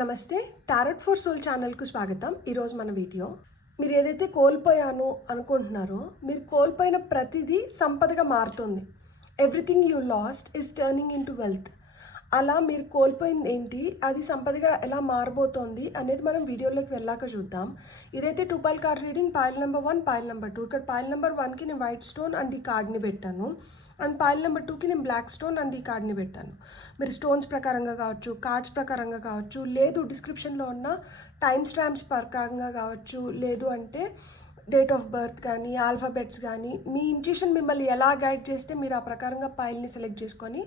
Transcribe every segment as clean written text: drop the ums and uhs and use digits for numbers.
నమస్తే, tarot for soul ఛానల్కు స్వాగతం. ఈరోజు మన వీడియో, మీరు ఏదైతే కోల్పోయాను అనుకుంటున్నారో, మీరు కోల్పోయిన ప్రతిదీ సంపదగా మారుతుంది. Everything you last is turning in to wealth. అలా మీరు కోల్పోయింది ఏంటి, అది సంపదగా ఎలా మారబోతోంది అనేది మనం వీడియోలోకి వెళ్ళాక చూద్దాం. ఇదైతే 2 foil card reading, foil number 1, foil number 2. ఇక్కడ పాయిల్ నెంబర్ 1కి నేను వైట్ స్టోన్ అండ్ ఈ కార్డ్ని పెట్టాను, అండ్ పాయిల్ నెంబర్ 2కి నేను బ్లాక్ స్టోన్ అండ్ ఈ కార్డ్ని పెట్టాను. మీరు స్టోన్స్ ప్రకారంగా కావచ్చు, కార్డ్స్ ప్రకారంగా కావచ్చు, లేదు డిస్క్రిప్షన్లో ఉన్న టైం స్టాంప్స్ ప్రకారంగా కావచ్చు, లేదు అంటే డేట్ ఆఫ్ బర్త్ కానీ ఆల్ఫాబెట్స్ కానీ, మీ ఇంట్యూషన్ మిమ్మల్ని ఎలా గైడ్ చేస్తే మీరు ఆ ప్రకారంగా పాయిల్ని సెలెక్ట్ చేసుకొని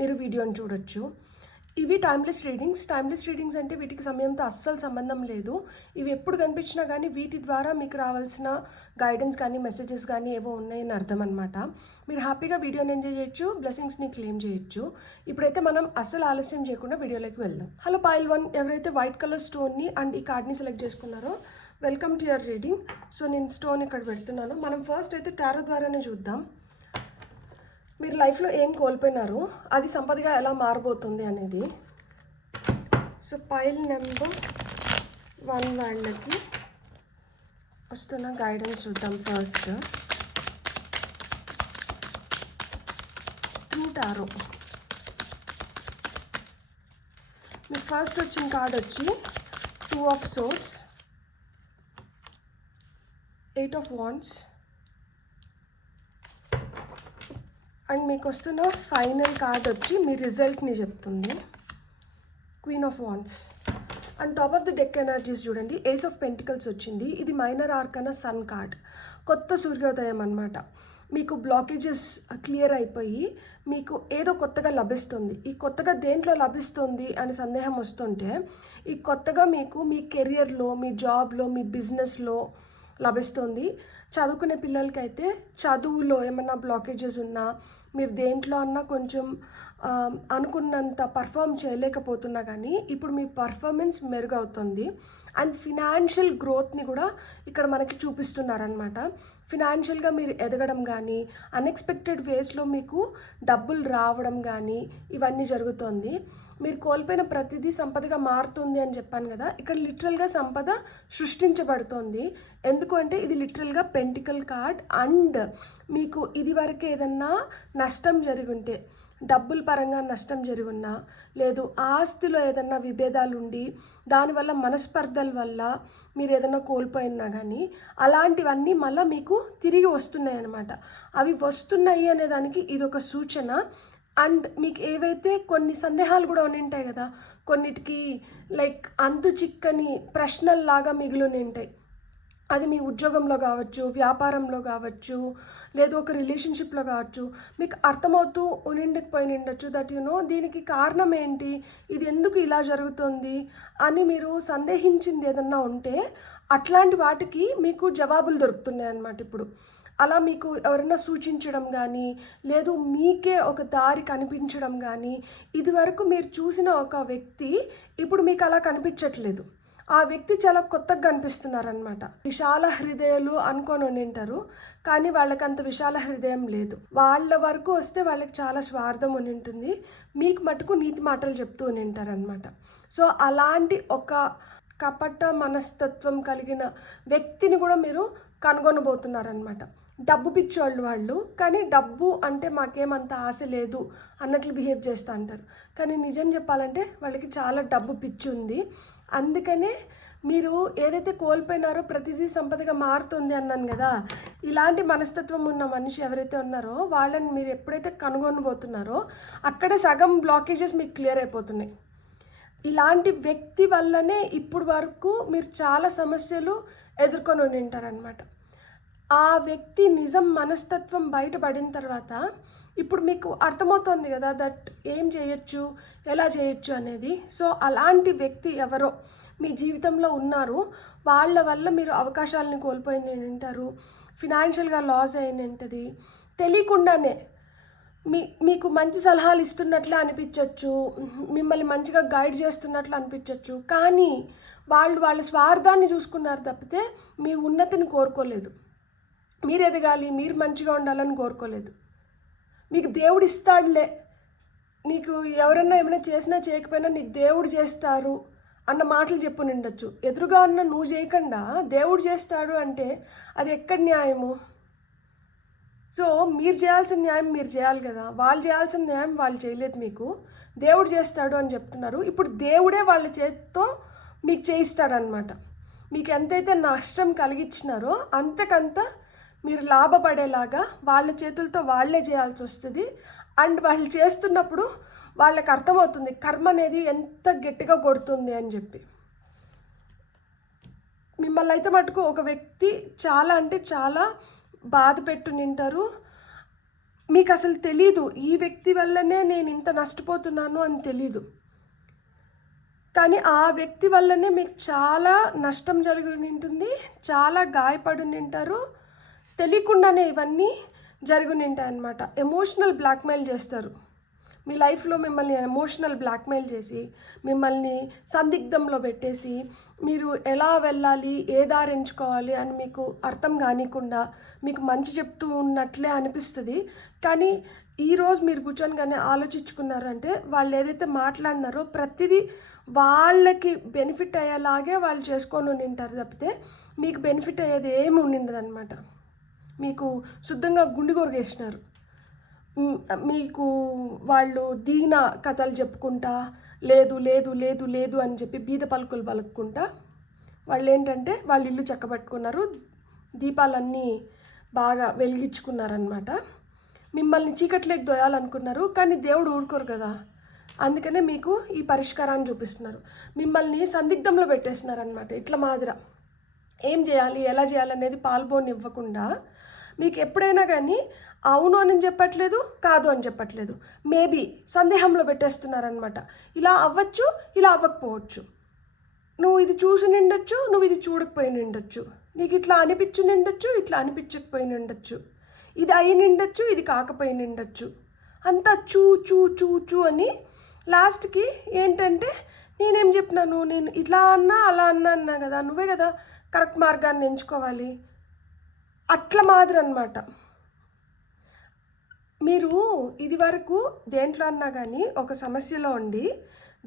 మీరు వీడియోని చూడొచ్చు. ఇవి టైమ్లెస్ రీడింగ్స్ అంటే వీటికి సమయంతో అస్సలు సంబంధం లేదు. ఇవి ఎప్పుడు కనిపించినా కానీ వీటి ద్వారా మీకు రావాల్సిన గైడెన్స్ కానీ మెసేజెస్ కానీ ఏవో ఉన్నాయని అర్థం అనమాట. మీరు హ్యాపీగా వీడియోని ఎంజాయ్ చేయొచ్చు, బ్లెస్సింగ్స్ని క్లెయిమ్ చేయొచ్చు. ఇప్పుడైతే మనం అస్సలు ఆలస్యం చేయకుండా వీడియోలోకి వెళ్దాం. హలో పాయిల్ 1, ఎవరైతే వైట్ కలర్ స్టోన్ని అండ్ ఈ కార్డ్ని సెలెక్ట్ చేసుకున్నారో welcome to your reading. So నేను స్టోన్ ఇక్కడ పెడుతున్నాను. మనం ఫస్ట్ అయితే టారో ద్వారానే చూద్దాం. మీరు లైఫ్లో ఏం కోల్పోయినారు, అది సంపదగా ఎలా మారబోతుంది అనేది. సో పాయిల్ నెంబర్ 1 వాళ్ళకి వస్తున్న గైడెన్స్ చూద్దాం. ఫస్ట్ త్రూ టారో మీకు ఫస్ట్ వచ్చిన కార్డ్ వచ్చి 2 of swords, 8 of wands, and మీకు వస్తున్న ఫైనల్ కార్డ్ వచ్చి మీ రిజల్ట్ని చెప్తుంది, queen of wands. And top of the deck energies చూడండి, ఏస్ ఆఫ్ పెంటికల్స్ వచ్చింది. ఇది మైనర్ ఆర్కన సన్ కార్డ్, కొత్త సూర్యోదయం అన్నమాట. మీకు బ్లాకేజెస్ క్లియర్ అయిపోయి మీకు ఏదో కొత్తగా లభిస్తుంది. ఈ కొత్తగా దేంట్లో లభిస్తుంది అని సందేహం వస్తుంటే, ఈ కొత్తగా మీకు మీ కెరియర్లో, మీ జాబ్లో, మీ బిజినెస్లో లభిస్తుంది. చదువుకునే పిల్లలకైతే చదువులో ఏమన్నా బ్లాకేజెస్ ఉన్నా, మీరు దేంట్లో అన్నా కొంచెం అనుకున్నంత పర్ఫామ్ చేయలేకపోతున్నా కానీ ఇప్పుడు మీ పర్ఫార్మెన్స్ మెరుగవుతుంది. అండ్ ఫినాన్షియల్ గ్రోత్ని కూడా ఇక్కడ మనకి చూపిస్తున్నారనమాట. ఫినాన్షియల్గా మీరు ఎదగడం కానీ, అన్ఎక్స్పెక్టెడ్ వేస్లో మీకు డబ్బులు రావడం కానీ ఇవన్నీ జరుగుతుంది. మీరు కోల్పోయిన ప్రతిదీ సంపదగా మారుతుంది అని చెప్పాను కదా, ఇక్కడ లిటరల్గా సంపద సృష్టించబడుతుంది. ఎందుకు అంటే ఇది లిటరల్గా పెంటికల్ కార్డ్. అండ్ మీకు ఇది వరకు ఏదన్నా నష్టం జరుగుంటే, డబ్బుల పరంగా నష్టం జరుగున్నా, లేదు ఆస్తిలో ఏదన్నా విభేదాలు ఉండి దానివల్ల మనస్పర్ధల వల్ల మీరు ఏదైనా కోల్పోయినా కానీ అలాంటివన్నీ మళ్ళీ మీకు తిరిగి వస్తున్నాయి అన్నమాట. అవి వస్తున్నాయి అనే దానికి ఇదొక సూచన. అండ్ మీకు ఏవైతే కొన్ని సందేహాలు కూడా ఉంటాయి కదా, కొన్నిటికి లైక్ అంతు చిక్కని ప్రశ్నల్లాగా మిగిలి ఉంటాయి. అది మీ ఉద్యోగంలో కావచ్చు, వ్యాపారంలో కావచ్చు, లేదు ఒక రిలేషన్షిప్లో కావచ్చు, మీకు అర్థమవుతూ ఉండకపోయినచ్చు దట్ దీనికి కారణం ఏంటి, ఇది ఎందుకు ఇలా జరుగుతుంది అని మీరు సందేహించింది ఏదన్నా ఉంటే అట్లాంటి వాటికి మీకు జవాబులు దొరుకుతున్నాయి అన్నమాట ఇప్పుడు. అలా మీకు ఎవరైనా సూచించడం కానీ, లేదు మీకే ఒక దారి కనిపించడం కానీ, ఇదివరకు మీరు చూసిన ఒక వ్యక్తి ఇప్పుడు మీకు అలా కనిపించట్లేదు. ఆ వ్యక్తి చాలా కొత్తగా కనిపిస్తున్నారనమాట. విశాల హృదయాలు అనుకొని ఉంటారు, కానీ వాళ్ళకి అంత విశాల హృదయం లేదు. వాళ్ళ వరకు వస్తే వాళ్ళకి చాలా స్వార్థం ఉంటుంది, మీకు మటుకు నీతి మాటలు చెప్తూ ఉంటారనమాట. సో అలాంటి ఒక కపట మనస్తత్వం కలిగిన వ్యక్తిని కూడా మీరు కనుగొనబోతున్నారనమాట. డబ్బు పిచ్చోళ్ళు వాళ్ళు, కానీ డబ్బు అంటే మాకేమంత ఆశ లేదు అన్నట్లు బిహేవ్ చేస్తూ అంటారు. కానీ నిజం చెప్పాలంటే వాళ్ళకి చాలా డబ్బు పిచ్చి ఉంది. అందుకనే మీరు ఏదైతే కోల్పోయినారో ప్రతిదీ సంపదగా మారుతుంది అన్నాను కదా, ఇలాంటి మనస్తత్వం ఉన్న మనిషి ఎవరైతే ఉన్నారో వాళ్ళని మీరు ఎప్పుడైతే కనుగొనబోతున్నారో అక్కడే సగం బ్లాకేజెస్ మీకు క్లియర్ అయిపోతున్నాయి. ఇలాంటి వ్యక్తి వల్లనే ఇప్పుడు వరకు మీరు చాలా సమస్యలు ఎదుర్కొని ఉంటారనమాట. ఆ వ్యక్తి నిజం మనస్తత్వం బయటపడిన తర్వాత ఇప్పుడు మీకు అర్థమవుతుంది కదా దట్ ఏం చేయొచ్చు, ఎలా చేయొచ్చు అనేది. సో అలాంటి వ్యక్తి ఎవరో మీ జీవితంలో ఉన్నారు, వాళ్ళ వల్ల మీరు అవకాశాలను కోల్పోయి ఉంటారు, ఫినాన్షియల్గా లాస్ అయిన ఉంటుంది. తెలియకుండానే మీకు మంచి సలహాలు ఇస్తున్నట్లు అనిపించవచ్చు, మిమ్మల్ని మంచిగా గైడ్ చేస్తున్నట్లు అనిపించవచ్చు, కానీ వాళ్ళ స్వార్థాన్ని చూసుకున్నారు తప్పితే మీ ఉన్నతిని కోరుకోలేదు. మీరు ఎదగాలి, మీరు మంచిగా ఉండాలని కోరుకోలేదు. మీకు దేవుడు ఇస్తాడులే, నీకు ఎవరన్నా ఏమైనా చేసినా చేయకపోయినా నీకు దేవుడు చేస్తారు అన్న మాటలు చెప్పు నిండొచ్చు. ఎదురుగా ఉన్న నువ్వు చేయకుండా దేవుడు చేస్తాడు అంటే అది ఎక్కడ న్యాయము? సో మీరు చేయాల్సిన న్యాయం మీరు చేయాలి కదా. వాళ్ళు చేయాల్సిన న్యాయం వాళ్ళు చేయలేదు, మీకు దేవుడు చేస్తాడు అని చెప్తున్నారు. ఇప్పుడు దేవుడే వాళ్ళ చేతితో మీకు చేయిస్తాడనమాట. మీకు ఎంతైతే నష్టం కలిగించినారో అంతకంత మీరు లాభపడేలాగా వాళ్ళ చేతులతో వాళ్ళే చేయాల్సి వస్తుంది. అండ్ వాళ్ళు చేస్తున్నప్పుడు వాళ్ళకి అర్థమవుతుంది కర్మ అనేది ఎంత గట్టిగా కొడుతుంది అని చెప్పి. మిమ్మల్ని అయితే మటుకు ఒక వ్యక్తి చాలా అంటే చాలా బాధ పెట్టు నింటారు. మీకు అసలు తెలీదు ఈ వ్యక్తి వల్లనే నేను ఇంత నష్టపోతున్నాను అని తెలీదు. కానీ ఆ వ్యక్తి వల్లనే మీకు చాలా నష్టం జరిగి ఉంటుంది, చాలా గాయపడి ఉంటారు. తెలియకుండానే ఇవన్నీ జరిగి ఉంటాయి అన్నమాట. ఎమోషనల్ బ్లాక్మెయిల్ చేస్తారు. మీ లైఫ్లో మిమ్మల్ని ఎమోషనల్ బ్లాక్మెయిల్ చేసి మిమ్మల్ని సందిగ్ధంలో పెట్టేసి మీరు ఎలా వెళ్ళాలి, ఏ దారి ఎంచుకోవాలి అని మీకు అర్థం కానికుండా మీకు మంచి చెప్తూ ఉన్నట్లే అనిపిస్తుంది. కానీ ఈరోజు మీరు కూర్చొని కానీ ఆలోచించుకున్నారంటే వాళ్ళు ఏదైతే మాట్లాడినారో ప్రతిదీ వాళ్ళకి బెనిఫిట్ అయ్యేలాగే వాళ్ళు చేసుకొని ఉంటారు తప్పితే మీకు బెనిఫిట్ అయ్యేది ఏమి ఉండిండదు అనమాట. మీకు శుద్ధంగా గుండె కొరిగేసినారు. మీకు వాళ్ళు దీన కథలు చెప్పుకుంటా లేదు లేదు లేదు లేదు అని చెప్పి బీద పలుకులు పలుక్కుంటా వాళ్ళు ఏంటంటే వాళ్ళు ఇల్లు చక్కబట్టుకున్నారు, దీపాలన్నీ బాగా వెలిగించుకున్నారనమాట. మిమ్మల్ని చీకట్లోకి దోయాలనుకున్నారు. కానీ దేవుడు ఊరుకోరు కదా, అందుకనే మీకు ఈ పరిష్కారాన్ని చూపిస్తున్నారు. మిమ్మల్ని సందిగ్ధంలో పెట్టేస్తున్నారనమాట. ఇట్లా మాదిర ఏం చేయాలి ఎలా చేయాలనేది పాల్గొనివ్వకుండా మీకు ఎప్పుడైనా కానీ అవును అని చెప్పట్లేదు, కాదు అని చెప్పట్లేదు, మేబీ సందేహంలో పెట్టేస్తున్నారనమాట. ఇలా అవ్వచ్చు, ఇలా అవ్వకపోవచ్చు, నువ్వు ఇది చూసి నిండొచ్చు, నువ్వు ఇది చూడకపోయి నిండొచ్చు, నీకు ఇట్లా అనిపించి నిండొచ్చు, ఇట్లా అనిపించకపోయి నిండొచ్చు, ఇది అయి నిండొచ్చు, ఇది కాకపోయి నిండొచ్చు, అంతా చూ చూ చూ చూ అని లాస్ట్కి ఏంటంటే నేనేం చెప్పినాను, నేను ఇట్లా అన్నా అలా అన్నా కదా, నువ్వే కదా కరెక్ట్ మార్గాన్ని ఎంచుకోవాలి, అట్లా మాదిరి అనమాట. మీరు ఇది వరకు దేంట్లో అన్నా కానీ ఒక సమస్యలో ఉండి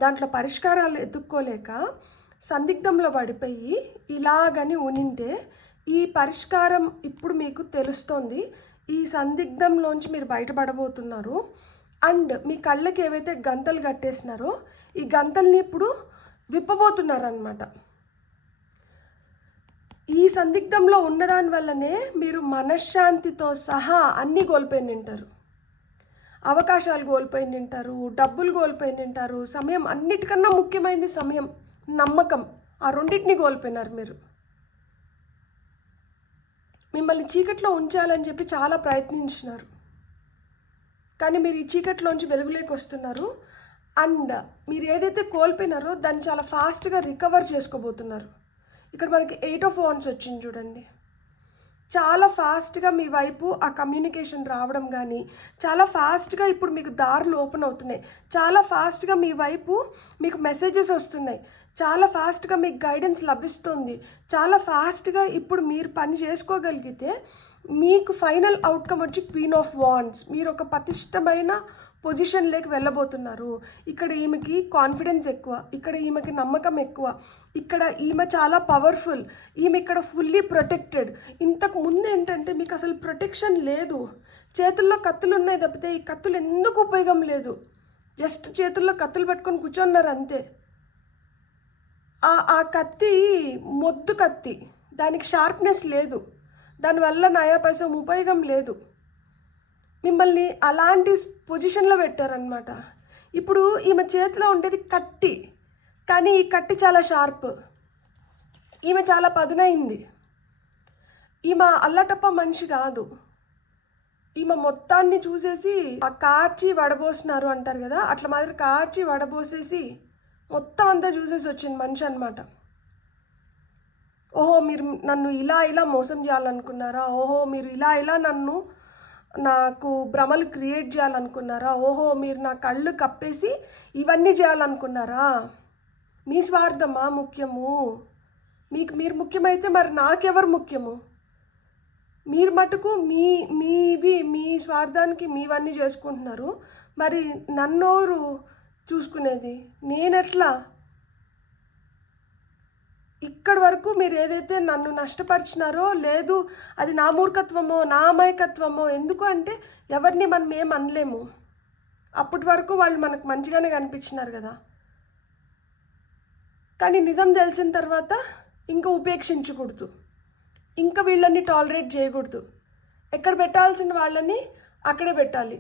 దాంట్లో పరిష్కారాలు ఎత్తుక్కోలేక సందిగ్ధంలో పడిపోయి ఇలాగని ఉనింటే ఈ పరిష్కారం ఇప్పుడు మీకు తెలుస్తోంది. ఈ సందిగ్ధంలోంచి మీరు బయటపడబోతున్నారు. అండ్ మీ కళ్ళకి ఏవైతే గంతలు కట్టేసినారో ఈ గంతల్ని ఇప్పుడు విప్పబోతున్నారనమాట. ఈ సందిగ్ధంలో ఉన్నదాని వల్లనే మీరు మనశ్శాంతితో సహా అన్నీ కోల్పోయి ఉంటారు. అవకాశాలు కోల్పోయి ఉంటారు, డబ్బులు కోల్పోయి ఉంటారు, సమయం అన్నిటికన్నా ముఖ్యమైనది సమయం, నమ్మకం, ఆ రెండింటిని కోల్పోయినారు మీరు. మిమ్మల్ని చీకట్లో ఉంచాలని చెప్పి చాలా ప్రయత్నించినారు. కానీ మీరు ఈ చీకట్లోంచి వెలుగులోకి వస్తున్నారు. అండ్ మీరు ఏదైతే కోల్పోయినారో దాన్ని చాలా ఫాస్ట్గా రికవర్ చేసుకోబోతున్నారు. ఇక్కడ మనకి 8 of Wands వచ్చింది చూడండి. చాలా ఫాస్ట్గా మీ వైపు ఆ కమ్యూనికేషన్ రావడం కానీ, చాలా ఫాస్ట్గా ఇప్పుడు మీకు దారులు ఓపెన్ అవుతున్నాయి, చాలా ఫాస్ట్గా మీ వైపు మీకు మెసేజెస్ వస్తున్నాయి, చాలా ఫాస్ట్గా మీకు గైడెన్స్ లభిస్తుంది, చాలా ఫాస్ట్గా ఇప్పుడు మీరు పని చేసుకోగలిగితే మీకు ఫైనల్ అవుట్కమ్ వచ్చి క్వీన్ ఆఫ్ వాండ్స్. మీరు ఒక పటిష్టమైన పొజిషన్లోకి వెళ్ళబోతున్నారు. ఇక్కడ ఈమెకి కాన్ఫిడెన్స్ ఎక్కువ, ఇక్కడ ఈమెకి నమ్మకం ఎక్కువ, ఇక్కడ ఈమె చాలా పవర్ఫుల్, ఈమె ఇక్కడ ఫుల్లీ ప్రొటెక్టెడ్. ఇంతకు ముందు ఏంటంటే మీకు అసలు ప్రొటెక్షన్ లేదు, చేతుల్లో కత్తులు ఉన్నాయి తప్పితే ఈ కత్తులు ఎందుకు ఉపయోగం లేదు, జస్ట్ చేతుల్లో కత్తులు పట్టుకొని కూర్చున్నారు అంతే. ఆ కత్తి మొద్దు కత్తి, దానికి షార్ప్నెస్ లేదు, దానివల్ల నయా పైసా ఉపయోగం లేదు. మిమ్మల్ని అలాంటి పొజిషన్లో పెట్టారనమాట. ఇప్పుడు ఈమె చేతిలో ఉండేది కత్తి, కానీ ఈ కత్తి చాలా షార్ప్, ఈమె చాలా పదునైంది, ఈమె అల్లటప్ప మనిషి కాదు. ఈమె మొత్తాన్ని చూసేసి ఆ కార్చి వడబోసినారు అంటారు కదా, అట్లా మాదిరి కార్చి వడబోసేసి మొత్తం అంతా చూసేసి వచ్చింది మనిషి అనమాట. ఓహో మీరు నన్ను ఇలా ఇలా మోసం చేయాలనుకున్నారా, ఓహో మీరు ఇలా ఇలా నాకు భ్రమలు క్రియేట్ చేయాలనుకున్నారా, ఓహో మీరు నా కళ్ళు కప్పేసి ఇవన్నీ చేయాలనుకున్నారా, మీ స్వార్థమా ముఖ్యము, మీరు ముఖ్యమైతే మరి నాకెవరు ముఖ్యము, మీరు మటుకు మీ స్వార్థానికి మీవన్నీ చేసుకుంటున్నారు, మరి నన్నోరు చూసుకునేది, నేనెట్లా, ఇక్కడి వరకు మీరు ఏదైతే నన్ను నష్టపరిచినారో, లేదు అది నా మూర్ఖత్వమో నా అమాయకత్వమో, ఎందుకు అంటే ఎవరిని మనం ఏం అనలేము. అప్పటి వరకు వాళ్ళు మనకు మంచిగానే కనిపించినారు కదా. కానీ నిజం తెలిసిన తర్వాత ఇంకా ఉపేక్షించకూడదు, ఇంకా వీళ్ళని టాలరేట్ చేయకూడదు. ఎక్కడ పెట్టాల్సిన వాళ్ళని అక్కడే పెట్టాలి.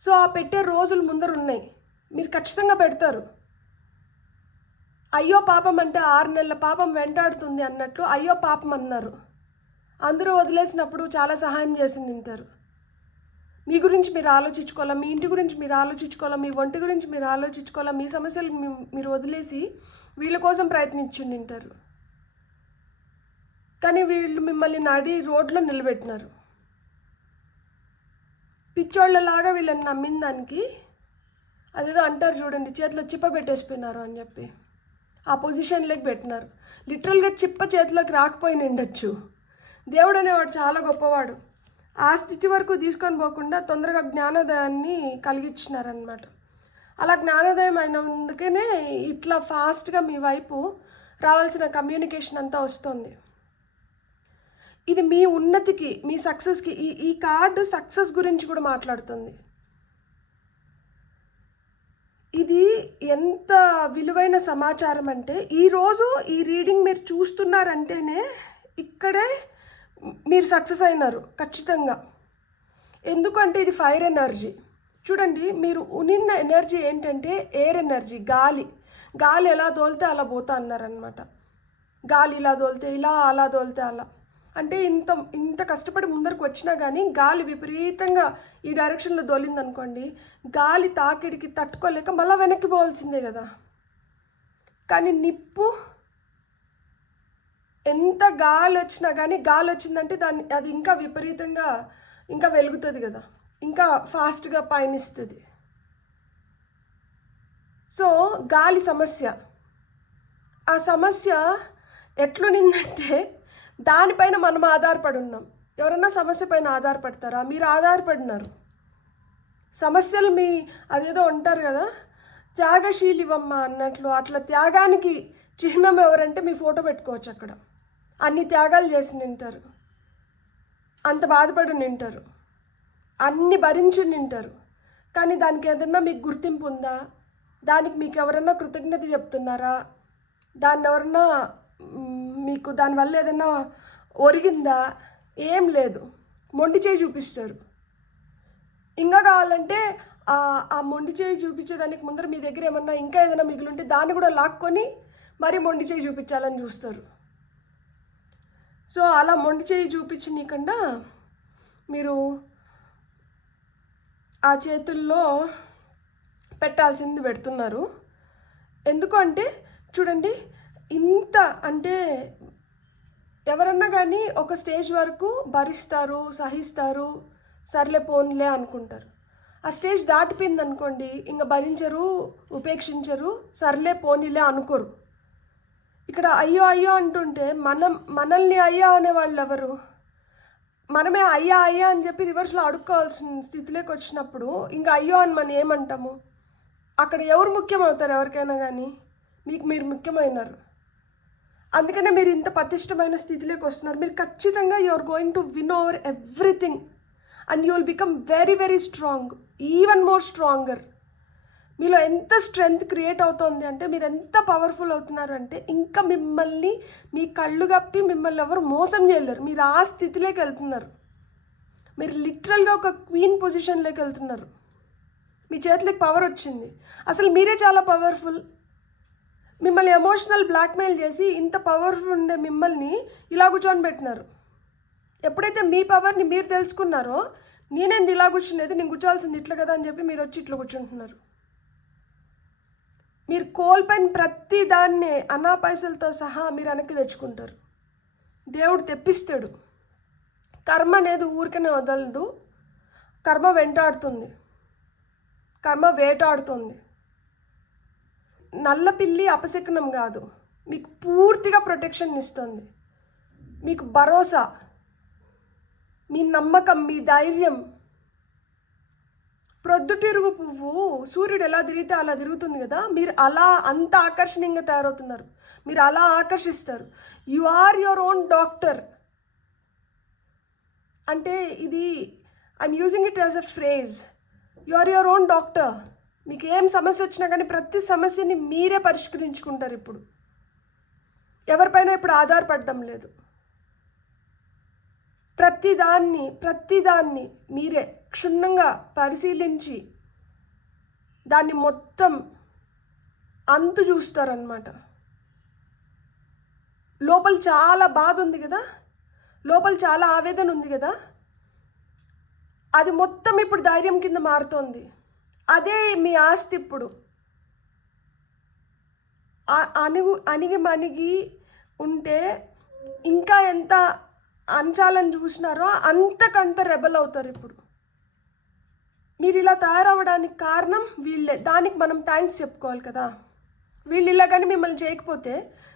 సో ఆ పెట్టే రోజులు ముందర ఉన్నాయి, మీరు ఖచ్చితంగా పెడతారు. అయ్యో పాపం అంటే 6 నెలల పాపం వెంటాడుతుంది అన్నట్లు అయ్యో పాపం అన్నారు. అందరూ వదిలేసినప్పుడు చాలా సహాయం చేసి నింటారు. మీ గురించి మీరు ఆలోచించుకోవాలా, మీ ఇంటి గురించి మీరు ఆలోచించుకోవాలా, మీ ఒంటి గురించి మీరు ఆలోచించుకోవాలా. మీ సమస్యలు మీరు వదిలేసి వీళ్ళ కోసం ప్రయత్నించి నింటారు. కానీ వీళ్ళు మిమ్మల్ని నడి రోడ్లో నిలబెట్టినారు. పిచ్చోళ్ళలాగా వీళ్ళని నమ్మిన దానికి అదేదో అంటారు చూడండి, చేతిలో చిప్ప పెట్టేసిపోయినారు అని చెప్పి ఆ పొజిషన్లోకి పెట్టినారు. లిటరల్గా చిప్ప చేతిలోకి రాకపోయి ఉండొచ్చు. దేవుడు అనేవాడు చాలా గొప్పవాడు. ఆ స్థితి వరకు తీసుకొని పోకుండా తొందరగా జ్ఞానోదయాన్ని కలిగించినారనమాట. అలా జ్ఞానోదయం అయినందుకనే ఇట్లా ఫాస్ట్గా మీ వైపు రావాల్సిన కమ్యూనికేషన్ అంతా వస్తుంది. ఇది మీ ఉన్నతికి, మీ సక్సెస్కి. ఈ కార్డు సక్సెస్ గురించి కూడా మాట్లాడుతుంది. ఇది ఎంత విలువైన సమాచారం అంటే, ఈరోజు ఈ రీడింగ్ మీరు చూస్తున్నారంటేనే ఇక్కడే మీరు సక్సెస్ అయినారు ఖచ్చితంగా. ఎందుకంటే ఇది ఫైర్ ఎనర్జీ. చూడండి, మీరు ఉనిన్న ఎనర్జీ ఏంటంటే ఎయిర్ ఎనర్జీ, గాలి. గాలి ఎలా దోలితే అలా పోతా అన్నారనమాట. గాలి ఇలా దోలితే ఇలా, అలా దోలితే అలా. అంటే ఇంత కష్టపడి ముందరకు వచ్చినా కానీ గాలి విపరీతంగా ఈ డైరెక్షన్లో దోలిందనుకోండి, గాలి తాకిడికి తట్టుకోలేక మళ్ళీ వెనక్కి పోవాల్సిందే కదా. కానీ నిప్పు ఎంత గాలి వచ్చినా కానీ, గాలి వచ్చిందంటే అది ఇంకా విపరీతంగా ఇంకా వెలుగుతుంది కదా, ఇంకా ఫాస్ట్గా పయనిస్తుంది. సో గాలి సమస్య, ఆ సమస్య ఎట్లునిందంటే దానిపైన మనం ఆధారపడి ఉన్నాం. ఎవరన్నా సమస్య పైన ఆధారపడతారా? మీరు ఆధారపడినారు. సమస్యలు అదేదో అంటారు కదా, త్యాగశీలివమ్మ అన్నట్లు. అట్లా త్యాగానికి చిహ్నం ఎవరంటే మీ ఫోటో పెట్టుకోవచ్చు అక్కడ. అన్ని త్యాగాలు చేసి నింటారు, అంత బాధపడి నింటారు, అన్ని భరించి నింటారు. కానీ దానికి ఏదన్నా మీకు గుర్తింపు ఉందా? దానికి మీకు ఎవరన్నా కృతజ్ఞత చెప్తున్నారా? దాన్ని ఎవరన్నా మీకు దానివల్ల ఏదన్నా ఒరిగిందా? ఏం లేదు. మొండి చేయి చూపిస్తారు. ఇంకా కావాలంటే ఆ మొండి చేయి చూపించేదానికి ముందర మీ దగ్గర ఏమన్నా ఇంకా ఏదైనా మిగిలింటే దాన్ని కూడా లాక్కొని మరీ మొండి చేయి చూపించాలని చూస్తారు. సో అలా మొండి చేయి చూపించనీకుండా మీరు ఆ చేతుల్లో పెట్టాల్సింది పెడుతున్నారు. ఎందుకు అంటే చూడండి, ఇంత అంటే ఎవరన్నా కానీ ఒక స్టేజ్ వరకు భరిస్తారు, సహిస్తారు, సర్లే పోన్లే అనుకుంటారు. ఆ స్టేజ్ దాటిపోయింది అనుకోండి, ఇంకా భరించరు, ఉపేక్షించరు, సర్లే పోనీలే అనుకోరు. ఇక్కడ అయ్యో అయ్యో అంటుంటే మనల్ని అయ్యా అనేవాళ్ళు ఎవరు? మనమే అయ్యా అయ్యా అని చెప్పి రివర్స్లో అడుక్కోవాల్సిన స్థితిలోకి వచ్చినప్పుడు ఇంకా అయ్యో అని మనం ఏమంటాము? అక్కడ ఎవరు ముఖ్యమవుతారు? ఎవరికైనా కానీ మీరు ముఖ్యమైనారు. అందుకనే మీరు ఇంత పటిష్టమైన స్థితిలోకి వస్తున్నారు. మీరు ఖచ్చితంగా you are going to win over everything and you will become very very strong, even more stronger. మీలో ఎంత స్ట్రెంగ్త్ క్రియేట్ అవుతుంది అంటే, మీరు ఎంత పవర్ఫుల్ అవుతున్నారు అంటే, ఇంకా మిమ్మల్ని మీ కళ్ళు కప్పి మిమ్మల్ని ఎవరు మోసం చేయలేరు. మీరు ఆ స్థితిలోకి వెళ్తున్నారు. మీరు లిటరల్గా ఒక క్వీన్ పొజిషన్లోకి వెళ్తున్నారు. మీ చేతులకి పవర్ వచ్చింది. అసలు మీరే చాలా పవర్ఫుల్. మిమ్మల్ని ఎమోషనల్ బ్లాక్మెయిల్ చేసి ఇంత పవర్ఫుల్ ఉండే మిమ్మల్ని ఇలా కూర్చొని పెట్టినారు. ఎప్పుడైతే మీ పవర్ని మీరు తెలుసుకున్నారో, నేనేంది ఇలా కూర్చునేది, నేను కూర్చోవాల్సింది ఇట్లా కదా అని చెప్పి మీరు వచ్చి ఇట్లా కూర్చుంటున్నారు. మీరు కోల్పోయిన ప్రతి దాన్నే అనా పైసలతో సహా మీరు వెనక్కి తెచ్చుకుంటారు. దేవుడు తెప్పిస్తాడు. కర్మ అనేది ఊరికనే వదలదు. కర్మ వెంటాడుతుంది, కర్మ వేటాడుతుంది. నల్ల పిల్లి అపశకునం కాదు, మీకు పూర్తిగా ప్రొటెక్షన్ ఇస్తుంది. మీకు భరోసా, మీ నమ్మకం, మీ ధైర్యం ప్రొద్దుటిరుగు పువ్వు సూర్యుడు ఎలా తిరిగితే అలా తిరుగుతుంది కదా, మీరు అలా అంత ఆకర్షణీయంగా తయారవుతున్నారు, మీరు అలా ఆకర్షిస్తారు. You are your own doctor. అంటే ఇది I'm using it as a phrase. You are your own doctor. మీకు ఏం సమస్య వచ్చినా కానీ ప్రతి సమస్యని మీరే పరిష్కరించుకుంటారు. ఇప్పుడు ఎవరిపైన ఇప్పుడు ఆధారపడడం లేదు. ప్రతిదాన్ని మీరే క్షుణ్ణంగా పరిశీలించి దాన్ని మొత్తం అంతు చూస్తారనమాట. లోపల చాలా బాధ ఉంది కదా, లోపల చాలా ఆవేదన ఉంది కదా, అది మొత్తం ఇప్పుడు ధైర్యం కింద మారుతోంది. అదే మీ ఆస్తి. ఇప్పుడు అణిగి ఉంటే ఇంకా ఎంత అంచాలని చూసినారో అంతకంత రెబల్ అవుతారు. ఇప్పుడు మీరు ఇలా తయారవ్వడానికి కారణం వీళ్ళే. దానికి మనం థ్యాంక్స్ చెప్పుకోవాలి కదా. వీళ్ళు ఇలా కానీ మిమ్మల్ని చేయకపోతే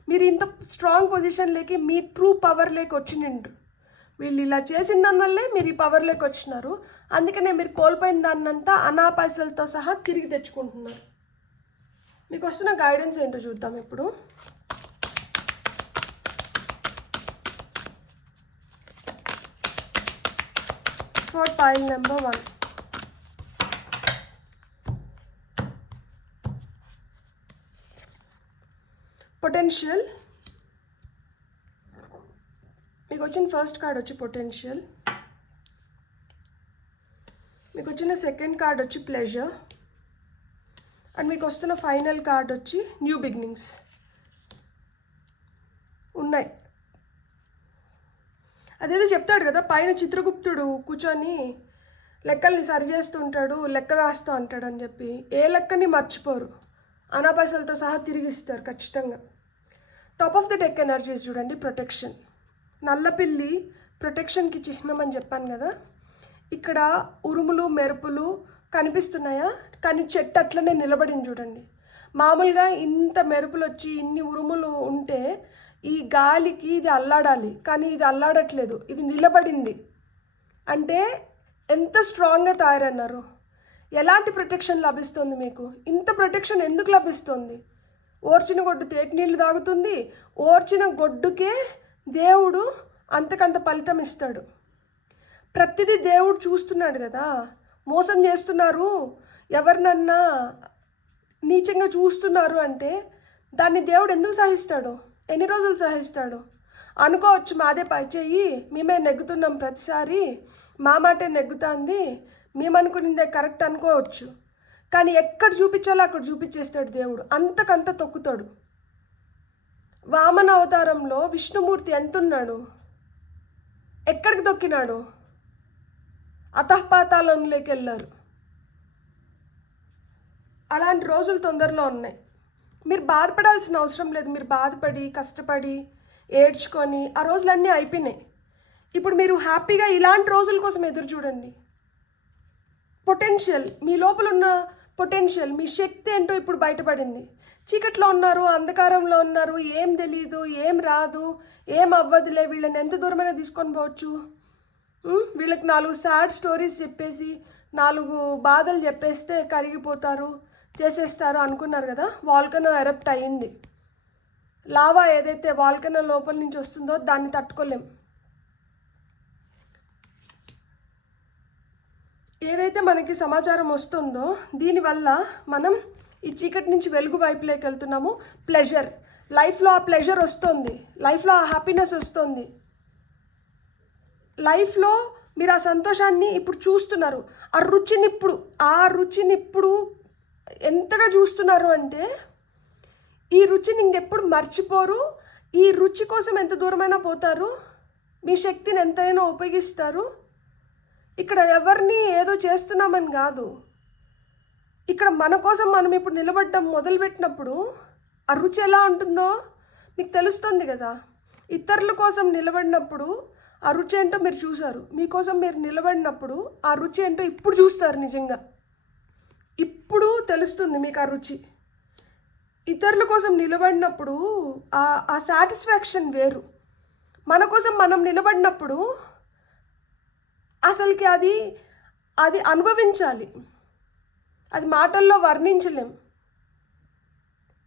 మీరు ఇంత స్ట్రాంగ్ పొజిషన్లోకి, మీ ట్రూ పవర్లోకి వచ్చిండ్రు. వీళ్ళు ఇలా చేసిన దానివల్లే మీరు ఈ పవర్లోకి వచ్చినారు. అందుకనే మీరు కోల్పోయిన దాన్నంతా అనాపైసలతో సహా తిరిగి తెచ్చుకుంటున్నారు. మీకు వస్తున్న గైడెన్స్ ఏంటో చూద్దాం ఇప్పుడు. For pile number 1, potential. మీకు వచ్చిన ఫస్ట్ కార్డ్ వచ్చి పొటెన్షియల్, మీకు వచ్చిన సెకండ్ కార్డ్ వచ్చి ప్లెజర్, అండ్ మీకు వస్తున్న ఫైనల్ కార్డ్ వచ్చి న్యూ బిగినింగ్స్ ఉన్నాయి. అదేదో చెప్తాడు కదా, పైన చిత్రగుప్తుడు కూర్చొని లెక్కల్ని సరి చేస్తుంటాడు, లెక్క రాస్తూ అంటాడు అని చెప్పి. ఏ లెక్కని మర్చిపోరు, అనాపైసలతో సహా తిరిగిస్తారు ఖచ్చితంగా. Top of the deck energies చూడండి. ప్రొటెక్షన్. నల్లపిల్లి ప్రొటెక్షన్కి చిహ్నం అని చెప్పాను కదా. ఇక్కడ ఉరుములు మెరుపులు కనిపిస్తున్నాయా, కానీ చెట్టు అట్లనే నిలబడింది చూడండి. మామూలుగా ఇంత మెరుపులు వచ్చి ఇన్ని ఉరుములు ఉంటే ఈ గాలికి ఇది అల్లాడాలి, కానీ ఇది అల్లాడట్లేదు, ఇది నిలబడింది. అంటే ఎంత స్ట్రాంగ్గా తయారన్నారు. ఎలాంటి ప్రొటెక్షన్ లభిస్తుంది మీకు? ఇంత ప్రొటెక్షన్ ఎందుకు లభిస్తుంది? ఓర్చిన గొడ్డు తేటి నీళ్ళు తాగుతుంది. ఓర్చిన గొడ్డుకే దేవుడు అంతకంత ఫలితం ఇస్తాడు. ప్రతిదీ దేవుడు చూస్తున్నాడు కదా. మోసం చేస్తున్నారు, ఎవరినన్నా నీచంగా చూస్తున్నారు అంటే దాన్ని దేవుడు ఎందుకు సహిస్తాడు? ఎన్ని రోజులు సహిస్తాడు? అనుకోవచ్చు మాదే పై చెయ్యి, మేమే నెగ్గుతున్నాం ప్రతిసారి, మా మాటే నెగ్గుతుంది, మేము అనుకునిందే కరెక్ట్ అనుకోవచ్చు. కానీ ఎక్కడ చూపించాలో అక్కడ చూపించేస్తాడు దేవుడు. అంతకంత తొక్కుతాడు. వామన అవతారంలో విష్ణుమూర్తి ఎంతున్నాడు? ఎక్కడికి తొక్కినాడు? అతఃపాతాళంలోకి వెళ్ళారు. అలాంటి రోజులు తొందరలో ఉన్నాయి. మీరు బాధపడాల్సిన అవసరం లేదు. మీరు బాధపడి కష్టపడి ఏడ్చుకొని ఆ రోజులన్నీ అయిపోయినాయి. ఇప్పుడు మీరు హ్యాపీగా ఇలాంటి రోజుల కోసం ఎదురు చూడండి. పొటెన్షియల్, మీ లోపల ఉన్న పొటెన్షియల్, మీ శక్తి ఏంటో ఇప్పుడు బయటపడింది. చీకట్లో ఉన్నారు, అంధకారంలో ఉన్నారు, ఏం తెలీదు, ఏం రాదు, ఏం అవ్వదులే, వీళ్ళని ఎంత దూరమైనా తీసుకొని పోవచ్చు, వీళ్ళకి 4 సాడ్ స్టోరీస్ చెప్పేసి 4 బాధలు చెప్పేస్తే కరిగిపోతారు, చేసేస్తారు అనుకున్నారు కదా. వాల్కనో ఎరప్ట్ అయ్యింది. లావా ఏదైతే వాల్కనో లోపల నుంచి వస్తుందో దాన్ని తట్టుకోలేం. ఏదైతే మనకి సమాచారం వస్తుందో దీనివల్ల మనం ఈ చీకటి నుంచి వెలుగు వైపులోకి వెళ్తున్నాము. ప్లెజర్, లైఫ్లో ఆ ప్లెజర్ వస్తుంది, లైఫ్లో ఆ హ్యాపీనెస్ వస్తుంది. లైఫ్లో మీరు ఆ సంతోషాన్ని ఇప్పుడు చూస్తున్నారు. ఆ రుచిని ఇప్పుడు ఎంతగా చూస్తున్నారు అంటే ఈ రుచిని ఇంకెప్పుడు మర్చిపోరు. ఈ రుచి కోసం ఎంత దూరమైనా పోతారు, మీ శక్తిని ఎంతైనా ఉపయోగిస్తారు. ఇక్కడ ఎవరిని ఏదో చేస్తున్నామని కాదు, ఇక్కడ మన కోసం మనం ఇప్పుడు నిలబడడం మొదలుపెట్టినప్పుడు ఆ రుచి ఎలా ఉంటుందో మీకు తెలుస్తుంది కదా. ఇతరుల కోసం నిలబడినప్పుడు ఆ రుచి ఏంటో మీరు చూసారు. మీకోసం మీరు నిలబడినప్పుడు ఆ రుచి ఏంటో ఇప్పుడు చూస్తారు. నిజంగా ఇప్పుడు తెలుస్తుంది మీకు ఆ రుచి. ఇతరుల కోసం నిలబడినప్పుడు ఆ సాటిస్ఫాక్షన్ వేరు. మన కోసం మనం నిలబడినప్పుడు అసలుకి అది అనుభవించాలి. అది మాటల్లో వర్ణించలేం.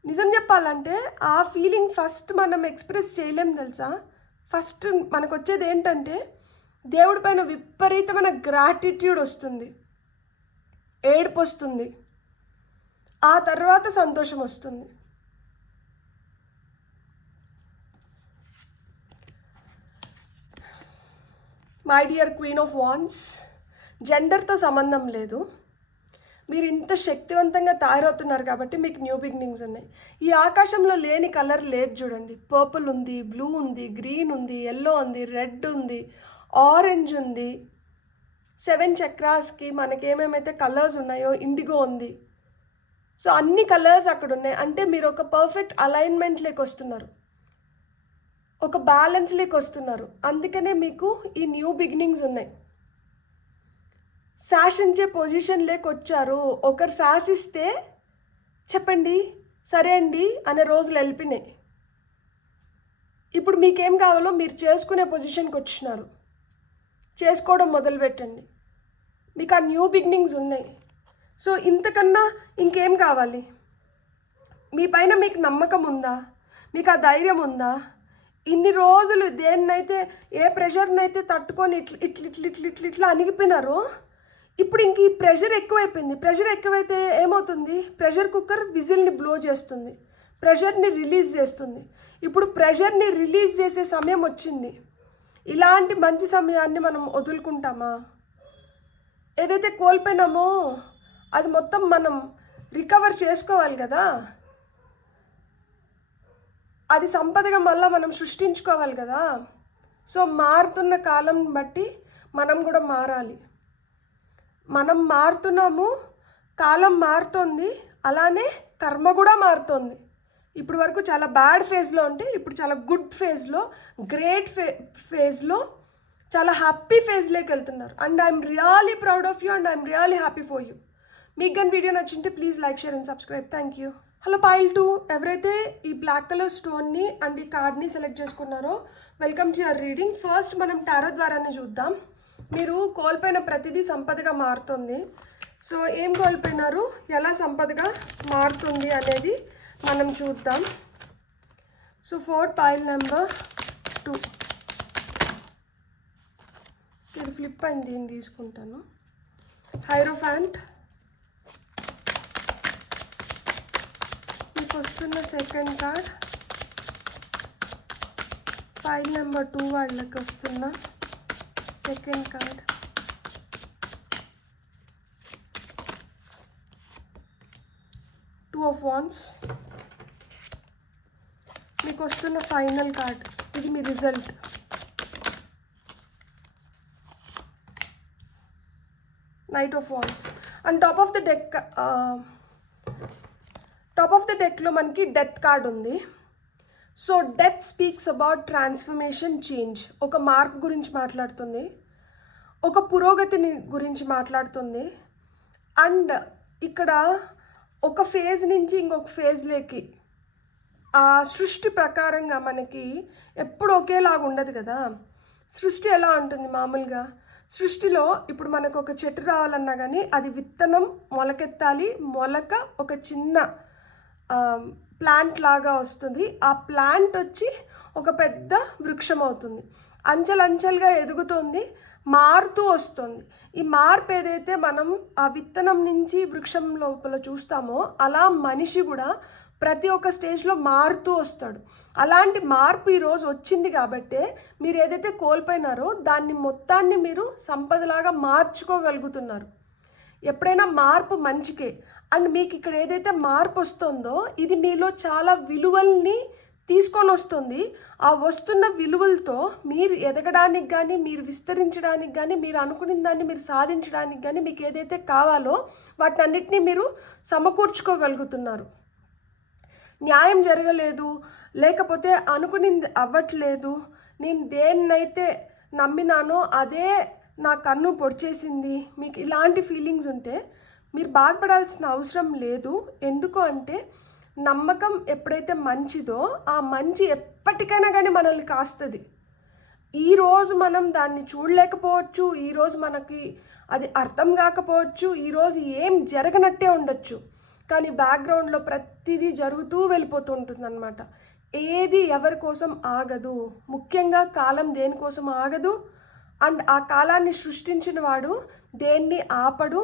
నిజం చెప్పాలంటే ఆ ఫీలింగ్ ఫస్ట్ మనం ఎక్స్ప్రెస్ చేయలేం తెలుసా. ఫస్ట్ మనకు వచ్చేది ఏంటంటే దేవుడి పైన విపరీతమైన గ్రాటిట్యూడ్ వస్తుంది, ఏడుపు వస్తుంది, ఆ తర్వాత సంతోషం వస్తుంది. My dear queen of wands, జెండర్తో సంబంధం లేదు. మీరు ఇంత శక్తివంతంగా తయారవుతున్నారు కాబట్టి మీకు న్యూ బిగినింగ్స్ ఉన్నాయి. ఈ ఆకాశంలో లేని కలర్ లేదు చూడండి. పర్పుల్ ఉంది, బ్లూ ఉంది, గ్రీన్ ఉంది, ఎల్లో ఉంది, రెడ్ ఉంది, ఆరెంజ్ ఉంది. 7 చక్రాస్కి మనకేమేమైతే కలర్స్ ఉన్నాయో ఇండిగో ఉంది. సో అన్ని కలర్స్ అక్కడ ఉన్నాయి. అంటే మీరు ఒక పర్ఫెక్ట్ అలైన్మెంట్లోకి వస్తున్నారు, ఒక బ్యాలెన్స్లోకి వస్తున్నారు. అందుకనే మీకు ఈ న్యూ బిగినింగ్స్ ఉన్నాయి. శాసించే పొజిషన్లోకి వచ్చారు. ఒకరు శాసిస్తే చెప్పండి సరే అండి అనే రోజులు వెళ్ళిపోయినాయి. ఇప్పుడు మీకేం కావాలో మీరు చేసుకునే పొజిషన్కి వచ్చినారు. చేసుకోవడం మొదలుపెట్టండి. మీకు ఆ న్యూ బిగినింగ్స్ ఉన్నాయి. సో ఇంతకన్నా ఇంకేం కావాలి? మీ పైన మీకు నమ్మకం ఉందా? మీకు ఆ ధైర్యం ఉందా? ఇన్ని రోజులు దేన్నైతే ఏ ప్రెషర్నైతే తట్టుకొని ఇట్లా అణిగిపోయినారో, ఇప్పుడు ఇంక ఈ ప్రెషర్ ఎక్కువైపోయింది. ప్రెషర్ ఎక్కువైతే ఏమవుతుంది? ప్రెషర్ కుక్కర్ విజిల్ని బ్లో చేస్తుంది, ప్రెషర్ని రిలీజ్ చేస్తుంది. ఇప్పుడు ప్రెషర్ని రిలీజ్ చేసే సమయం వచ్చింది. ఇలాంటి మంచి సమయాన్ని మనం వదులుకుంటామా? ఏదైతే కోల్పోయినామో అది మొత్తం మనం రికవర్ చేసుకోవాలి కదా. అది సంపదగా మళ్ళీ మనం సృష్టించుకోవాలి కదా. సో మారుతున్న కాలం బట్టి మనం కూడా మారాలి. మనం మారుతున్నాము, కాలం మారుతుంది, అలానే కర్మ కూడా మారుతుంది. ఇప్పుడు వరకు చాలా బ్యాడ్ ఫేజ్లో ఉంటే ఇప్పుడు చాలా గుడ్ ఫేజ్లో, గ్రేట్ ఫేజ్లో, చాలా హ్యాపీ ఫేజ్లోకి వెళ్తున్నారు. And I'm really proud of you and I'm really happy for you. మీకు కానీ వీడియో నచ్చింటే please like, share and subscribe. Thank you. Hello pile 2, ఎవరైతే ఈ బ్లాక్ కలర్ స్టోన్ని అండ్ ఈ కార్డ్ని సెలెక్ట్ చేసుకున్నారో welcome to your reading. First మనం tarot ద్వారానే చూద్దాం. మీరు కోల్పోయిన ప్రతిదీ సంపదగా మారుతుంది. సో ఏం కోల్పోయినారు, ఎలా సంపదగా మారుతుంది అనేది మనం చూద్దాం. So 4 pile number 2. ఇది ఫ్లిప్ అయింది, దీన్ని తీసుకుంటాను. హైరోఫాంట్. మీకు వస్తున్న సెకండ్ కార్డ్ పైల్ నెంబర్ 2 వాళ్ళకి వస్తున్న second card. Two of wands. మీకు వస్తున్న ఫైనల్ కార్డ్, ఇది మీ result. Knight of wands. And top of the డెక్లో మనకి డెత్ కార్డ్ ఉంది. So death speaks about transformation, change. ఒక మార్పు గురించి మాట్లాడుతుంది, ఒక పురోగతిని గురించి మాట్లాడుతుంది. అండ్ ఇక్కడ ఒక ఫేజ్ నుంచి ఇంకొక ఫేజ్లోకి, ఆ సృష్టి ప్రకారంగా మనకి ఎప్పుడు ఒకేలాగా ఉండదు కదా. సృష్టి ఎలా ఉంటుంది మామూలుగా? సృష్టిలో ఇప్పుడు మనకు ఒక చెట్టు రావాలన్నా కానీ అది విత్తనం మొలకెత్తాలి, మొలక ఒక చిన్న ప్లాంట్ లాగా వస్తుంది. ఆ ప్లాంట్ వచ్చి ఒక పెద్ద వృక్షం అవుతుంది, అంచెలంచెలుగా ఎదుగుతుంది, మారుతూ వస్తుంది. ఈ మార్పు ఏదైతే మనం ఆ విత్తనం నుంచి వృక్షం లోపల చూస్తామో అలా మనిషి కూడా ప్రతి ఒక్క స్టేజ్లో మారుతూ వస్తాడు. అలాంటి మార్పు ఈరోజు వచ్చింది కాబట్టే మీరు ఏదైతే కోల్పోయినారో దాన్ని మొత్తాన్ని మీరు సంపదలాగా మార్చుకోగలుగుతున్నారు. ఎప్పుడైనా మార్పు మంచికే. అండ్ మీకు ఇక్కడ ఏదైతే మార్పు వస్తుందో ఇది మీలో చాలా విలువల్ని తీసుకొని వస్తుంది. ఆ వస్తున్న విలువలతో మీరు ఎదగడానికి కానీ, మీరు విస్తరించడానికి కానీ, మీరు అనుకున్న దాన్ని మీరు సాధించడానికి కానీ మీకు ఏదైతే కావాలో వాటన్నిటినీ మీరు సమకూర్చుకోగలుగుతున్నారు. న్యాయం జరగలేదు, లేకపోతే అనుకునింది అవ్వట్లేదు, నేను దేన్నైతే నమ్మినానో అదే నా కన్ను పొడిచేసింది, మీకు ఇలాంటి ఫీలింగ్స్ ఉంటే మీరు బాధపడాల్సిన అవసరం లేదు. ఎందుకు అంటే నమ్మకం ఎప్పుడైతే మంచిదో ఆ మంచి ఎప్పటికైనా కానీ మనల్ని కాస్తుంది. ఈరోజు మనం దాన్ని చూడలేకపోవచ్చు, ఈరోజు మనకి అది అర్థం కాకపోవచ్చు, ఈరోజు ఏం జరగనట్టే ఉండొచ్చు, కానీ బ్యాక్గ్రౌండ్లో ప్రతిదీ జరుగుతూ వెళ్ళిపోతూ ఉంటుందన్నమాట. ఏది ఎవరి కోసం ఆగదు, ముఖ్యంగా కాలం దేనికోసం ఆగదు. అండ్ ఆ కాలాన్ని సృష్టించిన వాడు దేన్ని ఆపడు.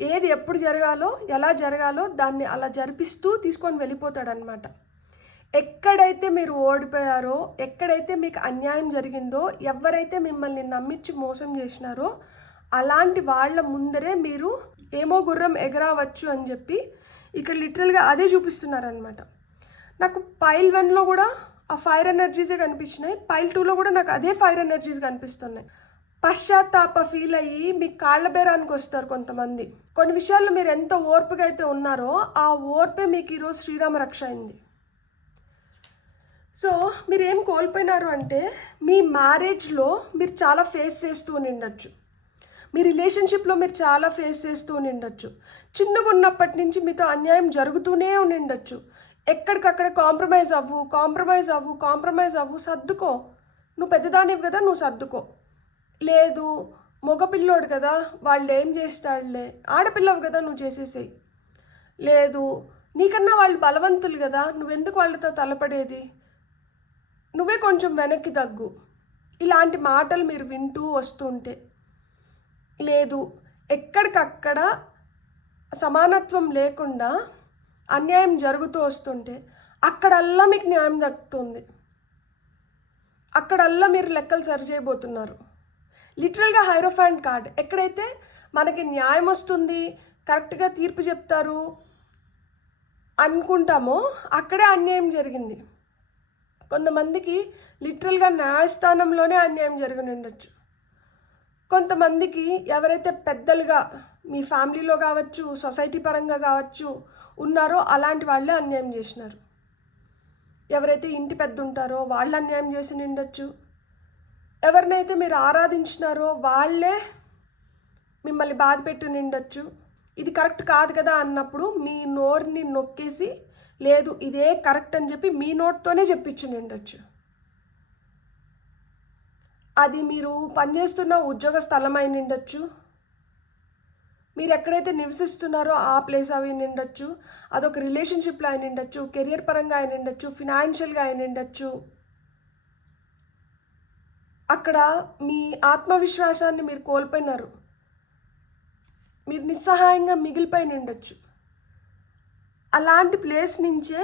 ఏది ఎప్పుడు జరగాలో ఎలా జరగాలో దాన్ని అలా జరిపిస్తూ తీసుకొని వెళ్ళిపోతాడనమాట. ఎక్కడైతే మీరు ఓడిపోయారో, ఎక్కడైతే మీకు అన్యాయం జరిగిందో, ఎవరైతే మిమ్మల్ని నమ్మించి మోసం చేసినారో అలాంటి వాళ్ళ ముందరే మీరు ఏమో గుర్రం ఎగరావచ్చు అని చెప్పి ఇక్కడ లిటరల్గా అదే చూపిస్తున్నారనమాట. నాకు పైల్ 1లో కూడా ఆ ఫైర్ ఎనర్జీసే కనిపించినాయి, పైల్ 2లో కూడా నాకు అదే ఫైర్ ఎనర్జీస్ కనిపిస్తున్నాయి. పశ్చాత్తాప ఫీల్ అయ్యి మీ కాళ్ళ బేరానికి వస్తారు కొంతమంది. కొన్ని విషయాల్లో మీరు ఎంత ఓర్పుగా అయితే ఉన్నారో ఆ ఓర్పే మీకు ఈరోజు శ్రీరామ రక్ష అయింది. సో మీరు ఏం కోల్పోయినారు అంటే, మీ మ్యారేజ్లో మీరు చాలా ఫేస్ చేస్తూ ఉండొచ్చు, మీ రిలేషన్షిప్లో మీరు చాలా ఫేస్ చేస్తూ ఉండొచ్చు, చిన్నగా ఉన్నప్పటి నుంచి మీతో అన్యాయం జరుగుతూనే ఉండొచ్చు. ఎక్కడికక్కడ కాంప్రమైజ్ అవ్వు, సర్దుకో, నువ్వు పెద్దదానివి కదా, నువ్వు సర్దుకో. లేదు మగపిల్లోడు కదా, వాళ్ళు ఏం చేస్తాడులే, ఆడపిల్లవు కదా, నువ్వు చేసేసేయి. లేదు నీకన్నా వాళ్ళు బలవంతులు కదా, నువ్వెందుకు వాళ్ళతో తలపడేది, నువ్వే కొంచెం వెనక్కి తగ్గు. ఇలాంటి మాటలు మీరు వింటూ వస్తుంటే, లేదు ఎక్కడికక్కడ సమానత్వం లేకుండా అన్యాయం జరుగుతూ వస్తుంటే అక్కడల్లా మీకు న్యాయం దక్కుతుంది, అక్కడల్లా మీరు లెక్కలు సరిచేయబోతున్నారు. లిటరల్గా హైరోఫాంట్ కార్డ్, ఎక్కడైతే మనకి న్యాయం వస్తుంది, కరెక్ట్గా తీర్పు చెప్తారు అనుకుంటామో అక్కడే అన్యాయం జరిగింది. కొంతమందికి లిటరల్గా న్యాయస్థానంలోనే అన్యాయం జరిగి ఉండొచ్చు. కొంతమందికి ఎవరైతే పెద్దలుగా మీ ఫ్యామిలీలో కావచ్చు, సొసైటీ పరంగా కావచ్చు ఉన్నారో అలాంటి వాళ్ళే అన్యాయం చేసినారు. ఎవరైతే ఇంటి పెద్ద ఉంటారో వాళ్ళు అన్యాయం చేసి ఉండొచ్చు. ఎవరినైతే మీరు ఆరాధించినారో వాళ్ళే మిమ్మల్ని బాధ పెట్టి ఉండొచ్చు. ఇది కరెక్ట్ కాదు కదా అన్నప్పుడు మీ నోరుని నొక్కేసి లేదు ఇదే కరెక్ట్ అని చెప్పి మీ నోట్తోనే చెప్పించి ఉండొచ్చు. అది మీరు పనిచేస్తున్న ఉద్యోగ స్థలం అయి ఉండొచ్చు, మీరు ఎక్కడైతే నివసిస్తున్నారో ఆ ప్లేస్ అవి ఉండొచ్చు, అదొక రిలేషన్షిప్లో అయిన ఉండొచ్చు, కెరియర్ పరంగా అయిన ఉండొచ్చు, ఫినాన్షియల్గా అయిన ఉండొచ్చు. అక్కడ మీ ఆత్మవిశ్వాసాన్ని మీరు కోల్పోయినారు, మీరు నిస్సహాయంగా మిగిలిపోయి ఉండొచ్చు. అలాంటి ప్లేస్ నుంచే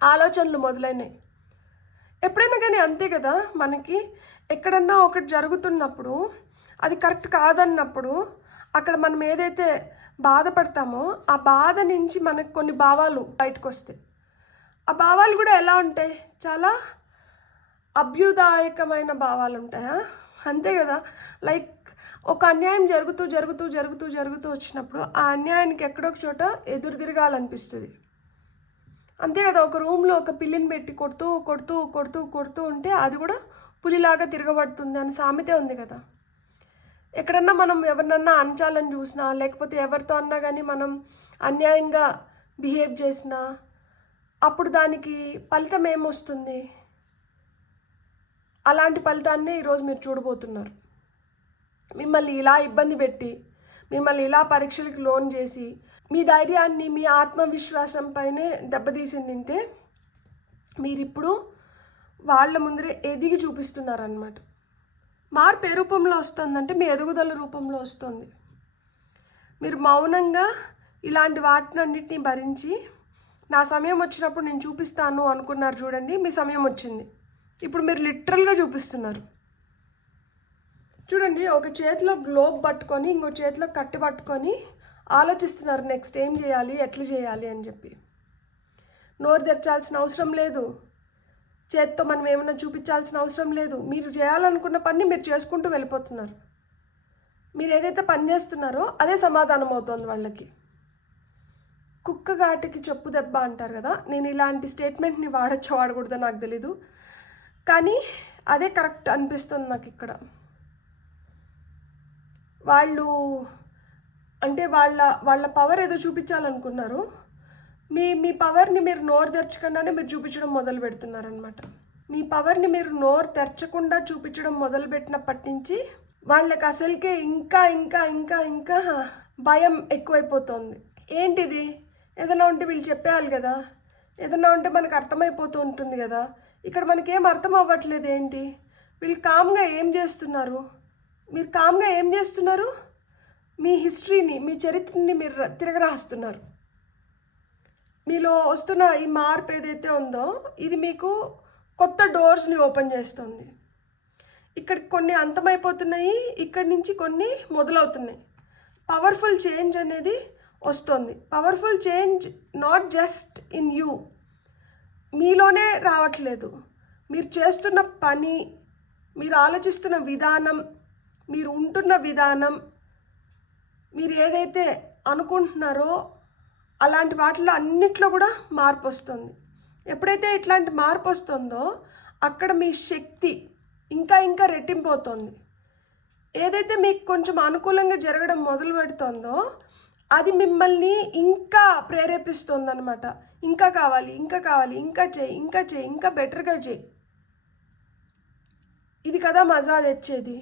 ఆలోచనలు మొదలైనాయి. ఎప్పుడైనా కానీ అంతే కదా, మనకి ఎక్కడన్నా ఒకటి జరుగుతున్నప్పుడు అది కరెక్ట్ కాదన్నప్పుడు అక్కడ మనం ఏదైతే బాధపడతామో ఆ బాధ నుంచి మనకు కొన్ని భావాలు బయటకు వస్తాయి. ఆ భావాలు కూడా ఎలా ఉంటాయి, చాలా అభ్యుదాయకమైన భావాలు ఉంటాయా, అంతే కదా. లైక్ ఒక అన్యాయం జరుగుతూ వచ్చినప్పుడు ఆ అన్యాయానికి ఎక్కడొక చోట ఎదురు తిరగాలనిపిస్తుంది, అంతే కదా. ఒక రూమ్లో ఒక పిల్లిని పెట్టి కొడుతూ ఉంటే అది కూడా పులిలాగా తిరగబడుతుంది అని సామెతే ఉంది కదా. ఎక్కడన్నా మనం ఎవరినన్నా అంచాలని చూసినా, లేకపోతే ఎవరితో అన్నా కానీ మనం అన్యాయంగా బిహేవ్ చేసినా అప్పుడు దానికి ఫలితం ఏమొస్తుంది, అలాంటి ఫలితాన్ని ఈరోజు మీరు చూడబోతున్నారు. మిమ్మల్ని ఇలా ఇబ్బంది పెట్టి, మిమ్మల్ని ఇలా పరీక్షలకు లోన్ చేసి, మీ ధైర్యాన్ని మీ ఆత్మవిశ్వాసం పైనే దెబ్బతీసిందంటే మీరిప్పుడు వాళ్ళ ముందరే ఎదిగి చూపిస్తున్నారన్నమాట. మార్పు ఏ రూపంలో వస్తుందంటే మీ ఎదుగుదల రూపంలో వస్తుంది. మీరు మౌనంగా ఇలాంటి వాటినన్నిటిని భరించి నా సమయం వచ్చినప్పుడు నేను చూపిస్తాను అనుకున్నారు చూడండి, మీ సమయం వచ్చింది. ఇప్పుడు మీరు లిటరల్గా చూపిస్తున్నారు. చూడండి, ఒక చేతిలో గ్లోబ్ పట్టుకొని ఇంకో చేతిలో కట్టి పట్టుకొని ఆలోచిస్తున్నారు నెక్స్ట్ ఏం చేయాలి, ఎట్లా చేయాలి అని చెప్పి. నోరు తెరచాల్సిన అవసరం లేదు, చేత్తో మనం ఏమైనా చూపించాల్సిన అవసరం లేదు. మీరు చేయాలనుకున్న పని మీరు చేసుకుంటూ వెళ్ళిపోతున్నారు. మీరు ఏదైతే పని చేస్తున్నారో అదే సమాధానం అవుతుంది వాళ్ళకి. కుక్క ఘాటికి చెప్పు దెబ్బ అంటారు కదా, నేను ఇలాంటి స్టేట్మెంట్ని వాడచ్చో వాడకూడదో నాకు తెలీదు, కానీ అదే కరెక్ట్ అనిపిస్తుంది నాకు. ఇక్కడ వాళ్ళు అంటే వాళ్ళ పవర్ ఏదో చూపించాలనుకున్నారు, మీ పవర్ని మీరు నోరు తెరచకుండానే మీరు చూపించడం మొదలు పెడుతున్నారనమాట. మీ పవర్ని మీరు నోరు తెరచకుండా చూపించడం మొదలుపెట్టినప్పటి నుంచి వాళ్ళకి అసలుకే ఇంకా ఇంకా ఇంకా ఇంకా భయం ఎక్కువైపోతుంది. ఏంటిది, ఏదైనా ఉంటే వీళ్ళు చెప్పేయాలి కదా, ఏదైనా ఉంటే మనకు అర్థమైపోతూ ఉంటుంది కదా, ఇక్కడ మనకేం అర్థం అవ్వట్లేదు. ఏంటి వీళ్ళు కామ్గా ఏం చేస్తున్నారు? మీరు కామ్గా ఏం చేస్తున్నారు? మీ హిస్టరీని, మీ చరిత్రని మీరు తిరగరాస్తున్నారు. మీలో వస్తున్న ఈ మార్పు ఏదైతే ఉందో ఇది మీకు కొత్త డోర్స్ని ఓపెన్ చేస్తుంది. ఇక్కడ కొన్ని అంతమైపోతున్నాయి, ఇక్కడి నుంచి కొన్ని మొదలవుతున్నాయి. పవర్ఫుల్ చేంజ్ అనేది వస్తుంది. Powerful change not just in you, మీలోనే రావట్లేదు. మీరు చేస్తున్న పని, మీరు ఆలోచిస్తున్న విధానం, మీరు ఉంటున్న విధానం, మీరు ఏదైతే అనుకుంటున్నారో అలాంటి వాటిలో అన్నిట్లో కూడా మార్పు వస్తుంది. ఎప్పుడైతే ఇట్లాంటి మార్పు వస్తుందో అక్కడ మీ శక్తి ఇంకా ఇంకా రెట్టింపు అవుతుంది. ఏదైతే మీకు కొంచెం అనుకూలంగా జరగడం మొదలు పెడుతుందో అది మిమ్మల్ని ఇంకా ప్రేరేపిస్తుంది అనమాట. ఇంకా కావాలి, ఇంకా కావాలి, ఇంకా చేయి, ఇంకా చేయి, ఇంకా బెటర్గా చేయి, ఇది కదా మజా తెచ్చేది,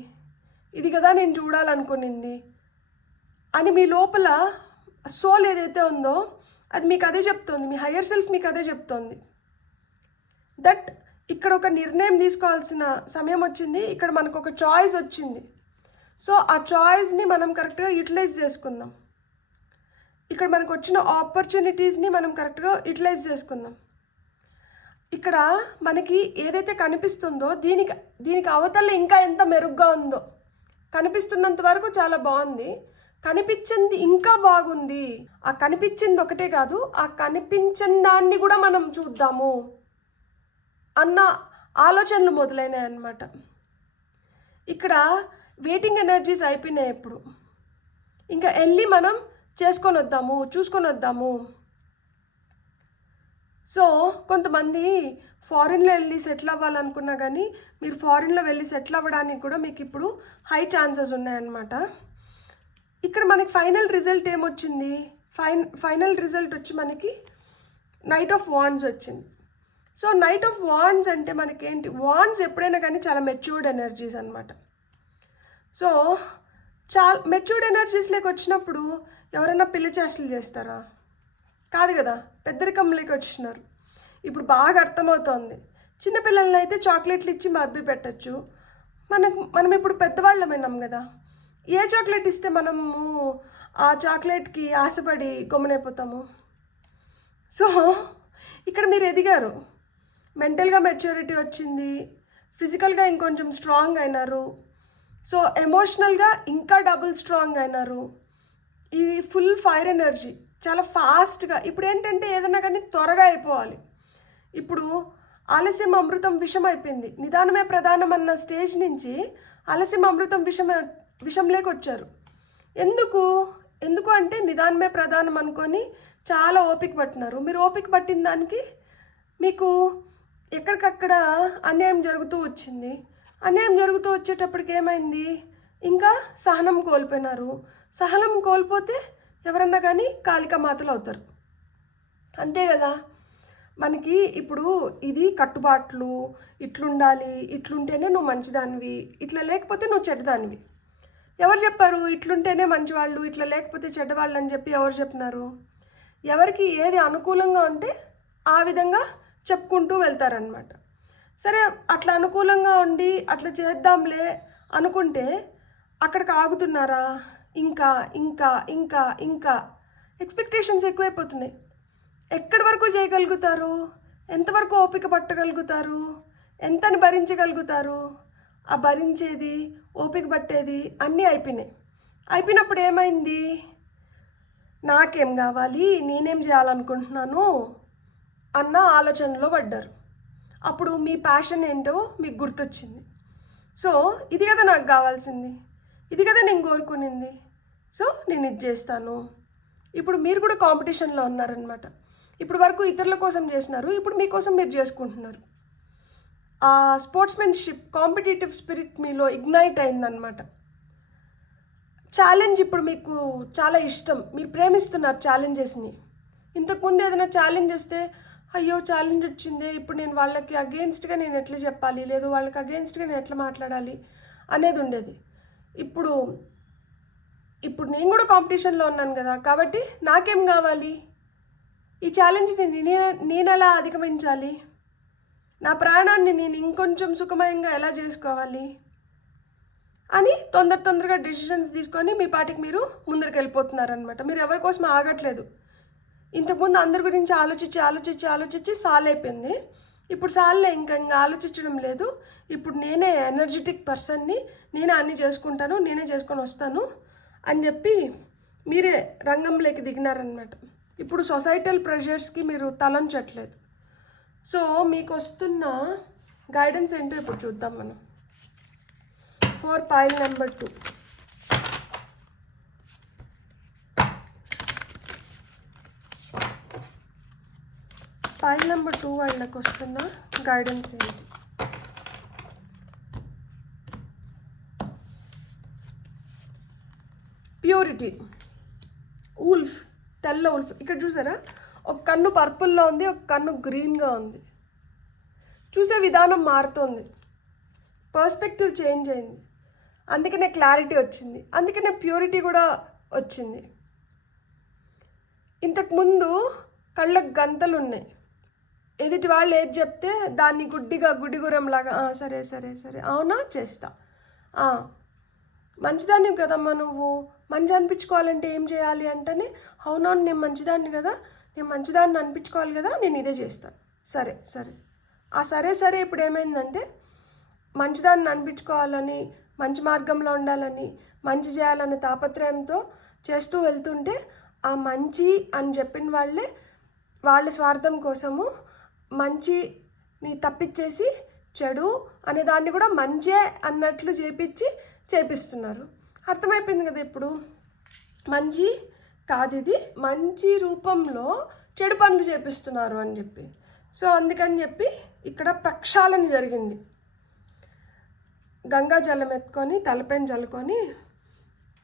ఇది కదా నేను చూడాలనుకునింది అని మీ లోపల సోల్ ఏదైతే ఉందో అది మీకు అదే చెప్తుంది. మీ హయ్యర్ సెల్ఫ్ మీకు అదే చెప్తుంది. దట్ ఇక్కడ ఒక నిర్ణయం తీసుకోవాల్సిన సమయం వచ్చింది, ఇక్కడ మనకు ఒక చాయిస్ వచ్చింది. సో ఆ చాయిస్ని మనం కరెక్ట్గా యూటిలైజ్ చేసుకుందాం. ఇక్కడ మనకు వచ్చిన ఆపర్చునిటీస్ని మనం కరెక్ట్గా యూటిలైజ్ చేసుకుందాం. ఇక్కడ మనకి ఏదైతే కనిపిస్తుందో దీనికి అవతల ఇంకా ఎంత మెరుగ్గా ఉందో. కనిపిస్తున్నంత వరకు చాలా బాగుంది, కనిపించింది ఇంకా బాగుంది. ఆ కనిపించింది ఒకటే కాదు, ఆ కనిపించిన దాన్ని కూడా మనం చూద్దాము అన్న ఆలోచనలు మొదలైనాయి అన్నమాట. ఇక్కడ వెయిటింగ్ ఎనర్జీస్ అయిపోయినాయి. ఇప్పుడు ఇంకా వెళ్ళి మనం చూసుకొని వద్దాము. సో కొంతమంది ఫారిన్లో వెళ్ళి సెటిల్ అవ్వాలనుకున్నా కానీ మీరు ఫారిన్లో వెళ్ళి సెటిల్ అవ్వడానికి కూడా మీకు ఇప్పుడు హై ఛాన్సెస్ ఉన్నాయన్నమాట. ఇక్కడ మనకి ఫైనల్ రిజల్ట్ ఏమొచ్చింది? ఫైనల్ రిజల్ట్ వచ్చి మనకి నైట్ ఆఫ్ వాండ్స్ వచ్చింది. సో నైట్ ఆఫ్ వాండ్స్ అంటే మనకేంటి? వాండ్స్ ఎప్పుడైనా కానీ చాలా మెచ్యూర్డ్ ఎనర్జీస్ అనమాట. సో చాలా మెచ్యూర్డ్ ఎనర్జీస్లోకి వచ్చినప్పుడు ఎవరైనా పిల్ల చేష్టలు చేస్తారా? కాదు కదా, పెద్దరికంలోకి వచ్చినారు. ఇప్పుడు బాగా అర్థమవుతోంది. చిన్నపిల్లలని అయితే చాక్లెట్లు ఇచ్చి మభ్య పెట్టచ్చు. మనం ఇప్పుడు పెద్దవాళ్ళమైనాం కదా, ఏ చాక్లెట్ ఇస్తే మనము ఆ చాక్లెట్కి ఆశపడి గమ్మునైపోతాము. సో ఇక్కడ మీరు ఎదిగారు, మెంటల్గా మెచ్యూరిటీ వచ్చింది, ఫిజికల్గా ఇంకొంచెం స్ట్రాంగ్ అయినారు, సో ఎమోషనల్గా ఇంకా డబుల్ స్ట్రాంగ్ అయినారు. ఇది ఫుల్ ఫైర్ ఎనర్జీ, చాలా ఫాస్ట్గా. ఇప్పుడు ఏంటంటే ఏదైనా కానీ త్వరగా అయిపోవాలి. ఇప్పుడు ఆలస్యం అమృతం విషం అయిపోయింది. నిదానమే ప్రధానం అన్న స్టేజ్ నుంచి ఆలస్యం అమృతం విషంలోకి వచ్చారు. ఎందుకు అంటే నిదానమే ప్రధానం అనుకొని చాలా ఓపిక పట్టినారు. మీరు ఓపిక పట్టిన దానికి మీకు ఎక్కడికక్కడ అన్యాయం జరుగుతూ వచ్చింది. అన్యాయం జరుగుతూ వచ్చేటప్పటికి ఏమైంది? ఇంకా సహనం కోల్పోయినారు. సహనం కోల్పోతే ఎవరన్నా కానీ కాళికా మాతలు అవుతారు. అంతే కదా. మనకి ఇప్పుడు ఇది కట్టుబాట్లు, ఇట్లుండాలి, ఇట్లుంటేనే నువ్వు మంచిదానివి, ఇట్లా లేకపోతే నువ్వు చెడ్డదానివి. ఎవరు చెప్పారు ఇట్లుంటేనే మంచివాళ్ళు, ఇట్లా లేకపోతే చెడ్డవాళ్ళు అని చెప్పి? ఎవరు చెప్పినారు? ఎవరికి ఏది అనుకూలంగా ఉంటే ఆ విధంగా చెప్పుకుంటూ వెళ్తారనమాట. సరే, అట్లా అనుకూలంగా ఉండి అట్లా చేద్దాంలే అనుకుంటే అక్కడికి ఆగుతున్నారా? ఇంకా ఇంకా ఇంకా ఇంకా ఎక్స్పెక్టేషన్స్ ఎక్కువైపోతున్నాయి. ఎక్కడి వరకు చేయగలుగుతారు? ఎంతవరకు ఓపిక పట్టగలుగుతారు? ఎంతని భరించగలుగుతారు? ఆ భరించేది, ఓపిక పట్టేది అన్నీ అయిపోయినాయి. అయిపోయినప్పుడు ఏమైంది? నాకేం కావాలి, నేనేం చేయాలనుకుంటున్నాను అన్న ఆలోచనలో పడ్డారు. అప్పుడు మీ ప్యాషన్ ఏంటో మీకు గుర్తొచ్చింది. సో ఇది కదా నాకు కావాల్సింది, ఇది కదా నేను కోరుకునింది, సో నేను ఇది చేస్తాను. ఇప్పుడు మీరు కూడా కాంపిటీషన్లో ఉన్నారనమాట. ఇప్పుడు వరకు ఇతరుల కోసం చేసినారు, ఇప్పుడు మీకోసం మీరు చేసుకుంటున్నారు. ఆ స్పోర్ట్స్మెన్షిప్, కాంపిటేటివ్ స్పిరిట్ మీలో ఇగ్నైట్ అయిందనమాట. ఛాలెంజ్ ఇప్పుడు మీకు చాలా ఇష్టం, మీరు ప్రేమిస్తున్నారు ఛాలెంజెస్ని. ఇంతకుముందు ఏదైనా ఛాలెంజ్ వస్తే అయ్యో ఛాలెంజ్ వచ్చిందే, ఇప్పుడు నేను వాళ్ళకి అగెయిన్స్ట్గా నేను ఎట్లా చెప్పాలి, లేదు వాళ్ళకి అగెయిన్స్ట్గా నేను ఎట్లా మాట్లాడాలి అనేది ఉండేది. ఇప్పుడు ఇప్పుడు నేను కూడా కాంపిటీషన్లో ఉన్నాను కదా, కాబట్టి నాకేం కావాలి, ఈ ఛాలెంజ్ని నేను ఎలా అధిగమించాలి, నా ప్రాణాన్ని నేను ఇంకొంచెం సుఖమయంగా ఎలా చేసుకోవాలి అని తొందరగా డెసిషన్స్ తీసుకొని మీ పాటికి మీరు ముందరికి వెళ్ళిపోతున్నారనమాట. మీరు ఎవరి కోసం ఆగట్లేదు. ఇంతకుముందు అందరి గురించి ఆలోచించి సాల్ అయిపోయింది. ఇప్పుడు సాల్లే, ఇంకా ఆలోచించడం లేదు. ఇప్పుడు నేనే ఎనర్జెటిక్ పర్సన్ని, నేనే అన్నీ చేసుకుంటాను, నేనే చేసుకొని వస్తాను అని చెప్పి మీరే రంగంలోకి దిగినారనమాట. ఇప్పుడు సొసైటల్ ప్రెషర్స్కి మీరు తలంచట్లేదు. సో మీకు వస్తున్న గైడెన్స్ ఏంటో ఇప్పుడు చూద్దాం మనం. For pile number 2. Pile number 2 వాళ్ళకి వస్తున్న గైడెన్స్ ఏంటి? ప్యూరిటీ. ఉల్ఫ్, తెల్ల ఉల్ఫ్. ఇక్కడ చూసారా, ఒక కన్ను పర్పుల్లో ఉంది, ఒక కన్ను గ్రీన్గా ఉంది. చూసే విధానం మారుతుంది, పర్స్పెక్టివ్ చేంజ్ అయింది. అందుకనే క్లారిటీ వచ్చింది, అందుకనే ప్యూరిటీ కూడా వచ్చింది. ఇంతకుముందు కళ్ళకు గంతలు ఉన్నాయి. ఎదుటి వాళ్ళు ఏది చెప్తే దాన్ని గుడ్డిగురంలాగా సరే సరే సరే అవునా చేస్తా, మంచిదాన్ని కదమ్మా నువ్వు, మంచి అనిపించుకోవాలంటే ఏం చేయాలి అంటేనే అవునవును నేను మంచిదాన్ని కదా, నేను మంచిదాన్ని అనిపించుకోవాలి కదా, నేను ఇదే చేస్తాను. సరే సరే, ఆ సరే సరే ఇప్పుడు ఏమైందంటే మంచిదాన్ని అనిపించుకోవాలని, మంచి మార్గంలో ఉండాలని, మంచి చేయాలనే తాపత్రయంతో చేస్తూ వెళ్తుంటే ఆ మంచి అని చెప్పిన వాళ్ళే వాళ్ళ స్వార్థం కోసము మంచిని తప్పించేసి చెడు అనే దాన్ని కూడా మంచే అన్నట్లు చేపిస్తున్నారు. అర్థమైపోయింది కదా ఇప్పుడు, మంచి కాదు ఇది, మంచి రూపంలో చెడు పనులు చేపిస్తున్నారు అని చెప్పి. సో అందుకని చెప్పి ఇక్కడ ప్రక్షాళన జరిగింది. గంగా జలం ఎత్తుకొని తలపైన చల్లుకొని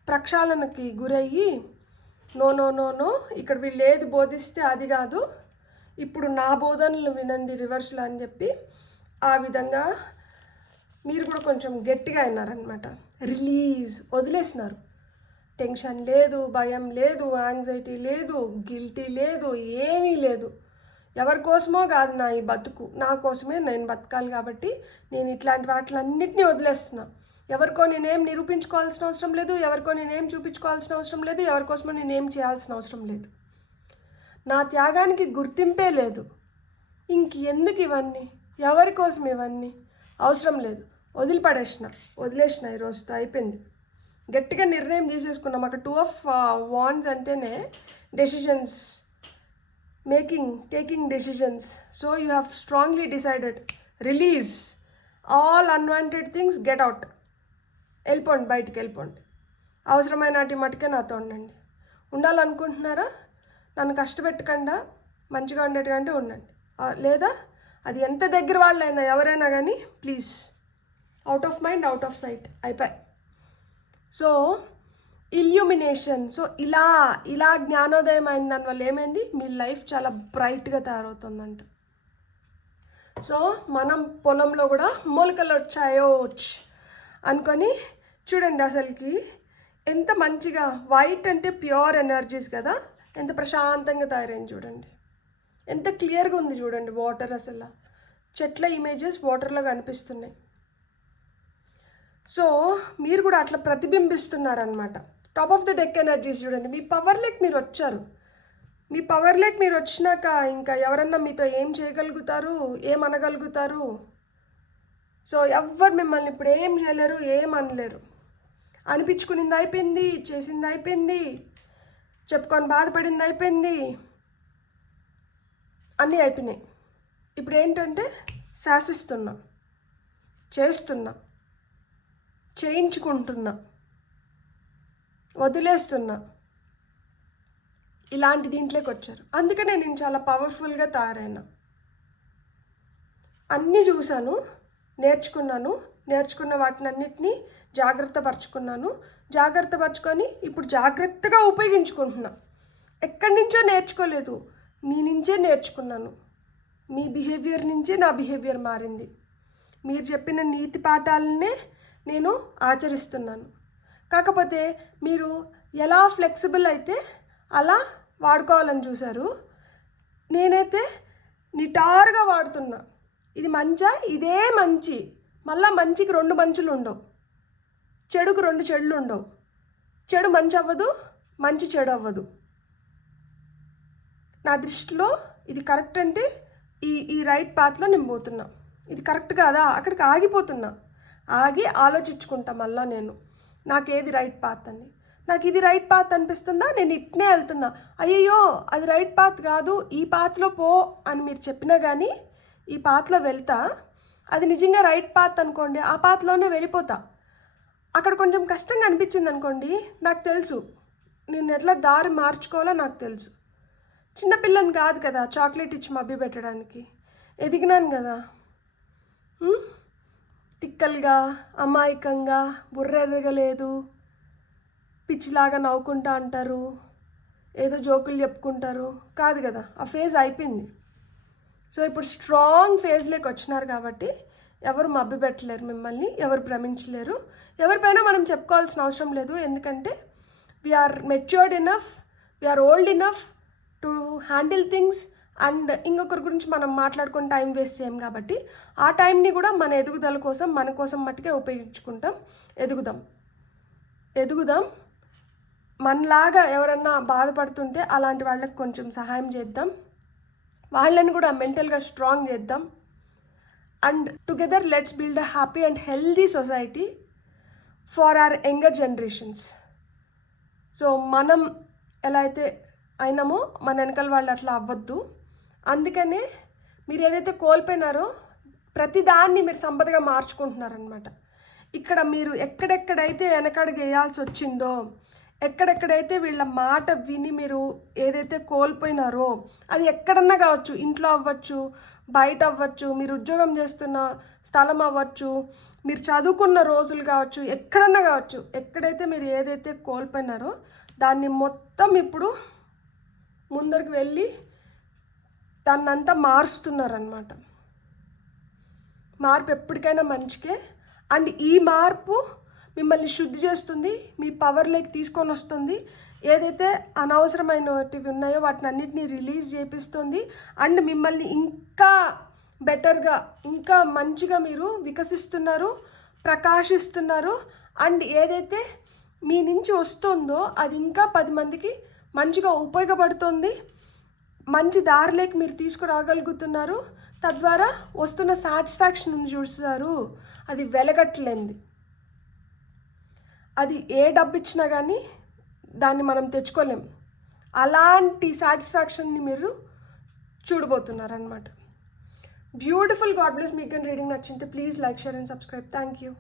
ప్రక్షాళనకి గురయ్యి నో నో నో నో, ఇక్కడ వీళ్ళు ఏది బోధిస్తే అది కాదు, ఇప్పుడు నా బోధనలు వినండి రివర్స్లో అని చెప్పి ఆ విధంగా మీరు కూడా కొంచెం గట్టిగా అయినారనమాట. రిలీజ్, వదిలేసినారు. టెన్షన్ లేదు, భయం లేదు, యాంగ్జైటీ లేదు, గిల్టీ లేదు, ఏమీ లేదు. ఎవరి కోసమో కాదు నా ఈ బతుకు, నా కోసమే నేను బతకాలి కాబట్టి నేను ఇట్లాంటి వాటిలన్నింటినీ వదిలేస్తున్నా. ఎవరికో నేనేం నిరూపించుకోవాల్సిన అవసరం లేదు, ఎవరికో నేనేం చూపించుకోవాల్సిన అవసరం లేదు, ఎవరికోసమో నేనేం చేయాల్సిన అవసరం లేదు. నా త్యాగానికి గుర్తింపే లేదు. ఇంకెందుకు ఇవన్నీ, ఎవరి కోసం ఇవన్నీ అవసరం లేదు, వదిలేసిన ఈరోజుతో అయిపోయింది. గట్టిగా నిర్ణయం తీసేసుకున్నాం. అక్కడ 2 of Wands అంటేనే decisions taking decisions. So you have strongly decided, release all unwanted things, get out, వెళ్ళిపోండి, బయటికి వెళ్ళిపోండి. అవసరమైన వాటి మటుకే నాతో ఉండండి. ఉండాలనుకుంటున్నారా, నన్ను కష్టపెట్టకుండా మంచిగా ఉండేటంటే ఉండండి, లేదా అది ఎంత దగ్గర వాళ్ళైనా ఎవరైనా కానీ please out of mind out of sight, అయిపోయి. So illumination. సో ఇలా జ్ఞానోదయం అయిన దానివల్ల ఏమైంది, మీ లైఫ్ చాలా బ్రైట్గా తయారవుతుందంట. సో మనం పొలంలో కూడా మొలకలు వచ్చాయో అనుకొని చూడండి, అసలుకి ఎంత మంచిగా, వైట్ అంటే ప్యూర్ ఎనర్జీస్ కదా, ఎంత ప్రశాంతంగా తయారైంది చూడండి, ఎంత క్లియర్గా ఉంది చూడండి. వాటర్ అసలు చెట్ల ఇమేజెస్ వాటర్లో కనిపిస్తున్నాయి. సో మీరు కూడా అట్లా ప్రతిబింబిస్తున్నారనమాట. Top of the deck energies చూడండి, మీ పవర్లోకి మీరు వచ్చారు. మీ పవర్లోకి మీరు వచ్చినాక ఇంకా ఎవరన్నా మీతో ఏం చేయగలుగుతారు, ఏమనగలుగుతారు? సో ఎవ్వరు మిమ్మల్ని ఇప్పుడు ఏం చేయలేరు, ఏం అనలేరు. అనిపించుకునింది అయిపోయింది, చేసింది అయిపోయింది, చెప్పుకొని బాధపడింది అయిపోయింది, అన్నీ అయిపోయినాయి. ఇప్పుడు ఏంటంటే శాసిస్తున్నా, చేస్తున్నా, చేయించుకుంటున్నా, వదిలేస్తున్నా, ఇలాంటి దీంట్లోకి వచ్చారు. అందుకనే నేను చాలా పవర్ఫుల్గా తయారైనా. అన్నీ చూశాను, నేర్చుకున్న వాటినన్నిటినీ జాగ్రత్త పరుచుకొని ఇప్పుడు జాగ్రత్తగా ఉపయోగించుకుంటున్నా. ఎక్కడి నుంచో నేర్చుకోలేదు, మీ నుంచే నేర్చుకున్నాను. మీ బిహేవియర్ నుంచే నా బిహేవియర్ మారింది. మీరు చెప్పిన నీతి పాఠాలనే నేను ఆచరిస్తున్నాను. కాకపోతే మీరు ఎలా ఫ్లెక్సిబుల్ అయితే అలా వాడుకోవాలని చూశారు. నేనైతే నిటారుగా వాడుతున్నా. ఇది మంచా, ఇదే మంచి. మళ్ళా మంచికి 2 మంచులు ఉండవు, చెడుకు 2 చెడులు ఉండవు. చెడు మంచి అవ్వదు, మంచి చెడు అవ్వదు. నా దృష్టిలో ఇది కరెక్ట్ అంటే ఈ రైట్ పాత్లో నేను పోతున్నా. ఇది కరెక్ట్ కాదా, అక్కడికి ఆగిపోతున్నా. ఆగి ఆలోచించుకుంటా మళ్ళా నేను నాకేది రైట్ పాత్ అని. నాకు ఇది రైట్ పాత్ అనిపిస్తుందా, నేను ఇట్నే వెళ్తున్నా. అయ్యయ్యో అది రైట్ పాత్ కాదు, ఈ పాత్లో పో అని మీరు చెప్పినా కానీ ఈ పాత్లో వెళ్తా. అది నిజంగా రైట్ పాత్ అనుకోండి, ఆ పాత్లోనే వెళ్ళిపోతా. అక్కడ కొంచెం కష్టంగా అనిపించింది అనుకోండి, నాకు తెలుసు నేను ఎట్లా దారి మార్చుకోవాలో నాకు తెలుసు. చిన్నపిల్లని కాదు కదా చాక్లెట్ ఇచ్చి మభ్య పెట్టడానికి. ఎదిగినాను కదా. తిక్కలుగా, అమాయకంగా, బుర్ర ఎదగలేదు, పిచ్చిలాగా నవ్వుకుంటా అంటారు, ఏదో జోకులు చెప్పుకుంటారు కాదు కదా. ఆ ఫేజ్ అయిపోయింది. సో ఇప్పుడు స్ట్రాంగ్ ఫేజ్లోకి వచ్చినారు కాబట్టి ఎవరు మభ్య పెట్టలేరు మిమ్మల్ని, ఎవరు భ్రమించలేరు. ఎవరిపైనా మనం చెప్పుకోవాల్సిన అవసరం లేదు. ఎందుకంటే we're matured enough, we're old enough to handle things. And ఇంకొకరి గురించి మనం మాట్లాడుకొని టైం వేస్ట్ చేయం కాబట్టి ఆ టైంని కూడా మన ఎదుగుదల కోసం, మన కోసం మట్టుకే ఉపయోగించుకుంటాం. ఎదుగుదాం. మనలాగా ఎవరన్నా బాధపడుతుంటే అలాంటి వాళ్ళకి కొంచెం సహాయం చేద్దాం. వాళ్ళని కూడా మెంటల్గా స్ట్రాంగ్ చేద్దాం. And together let's build a happy and healthy society for our younger generations. So మనం ఎలా అయితే అయినామో మన వెనకాల వాళ్ళు అట్లా అవ్వద్దు. అందుకనే మీరు ఏదైతే కోల్పోయినారో ప్రతిదాన్ని మీరు సంపదగా మార్చుకుంటున్నారనమాట. ఇక్కడ మీరు ఎక్కడెక్కడైతే వెనకడుగు వేయాల్సి వచ్చిందో, ఎక్కడెక్కడైతే వీళ్ళ మాట విని మీరు ఏదైతే కోల్పోయినారో, అది ఎక్కడన్నా కావచ్చు, ఇంట్లో అవ్వచ్చు, బయట అవ్వచ్చు, మీరు ఉద్యోగం చేస్తున్న స్థలం అవ్వచ్చు, మీరు చదువుకున్న రోజులు కావచ్చు, ఎక్కడన్నా కావచ్చు. ఎక్కడైతే మీరు ఏదైతే కోల్పోయినారో దాన్ని మొత్తం ఇప్పుడు ముందరికి వెళ్ళి దాన్నంతా మారుస్తున్నారనమాట. మార్పు ఎప్పటికైనా మంచికే. అండ్ ఈ మార్పు మిమ్మల్ని శుద్ధి చేస్తుంది, మీ పవర్లోకి తీసుకొని వస్తుంది. ఏదైతే అనవసరమైనవి ఉన్నాయో వాటిని అన్నిటినీ రిలీజ్ చేపిస్తుంది. అండ్ మిమ్మల్ని ఇంకా బెటర్గా, ఇంకా మంచిగా మీరు వికసిస్తున్నారు, ప్రకాశిస్తున్నారు. అండ్ ఏదైతే మీ నుంచి వస్తుందో అది ఇంకా 10 మందికి మంచిగా ఉపయోగపడుతుంది. మంచి దారిలోకి మీరు తీసుకురాగలుగుతున్నారు. తద్వారా వస్తున్న సాటిస్ఫాక్షన్ ఉంది చూస్తారు, అది వెలగట్లేంది. అది ఏ డబ్బు ఇచ్చినా కానీ దాన్ని మనం తెచ్చుకోలేం. అలాంటి సాటిస్ఫాక్షన్ని మీరు చూడబోతున్నారనమాట. బ్యూటిఫుల్. God bless. మీకు రీడింగ్ నచ్చింటే please like, share and subscribe. Thank you.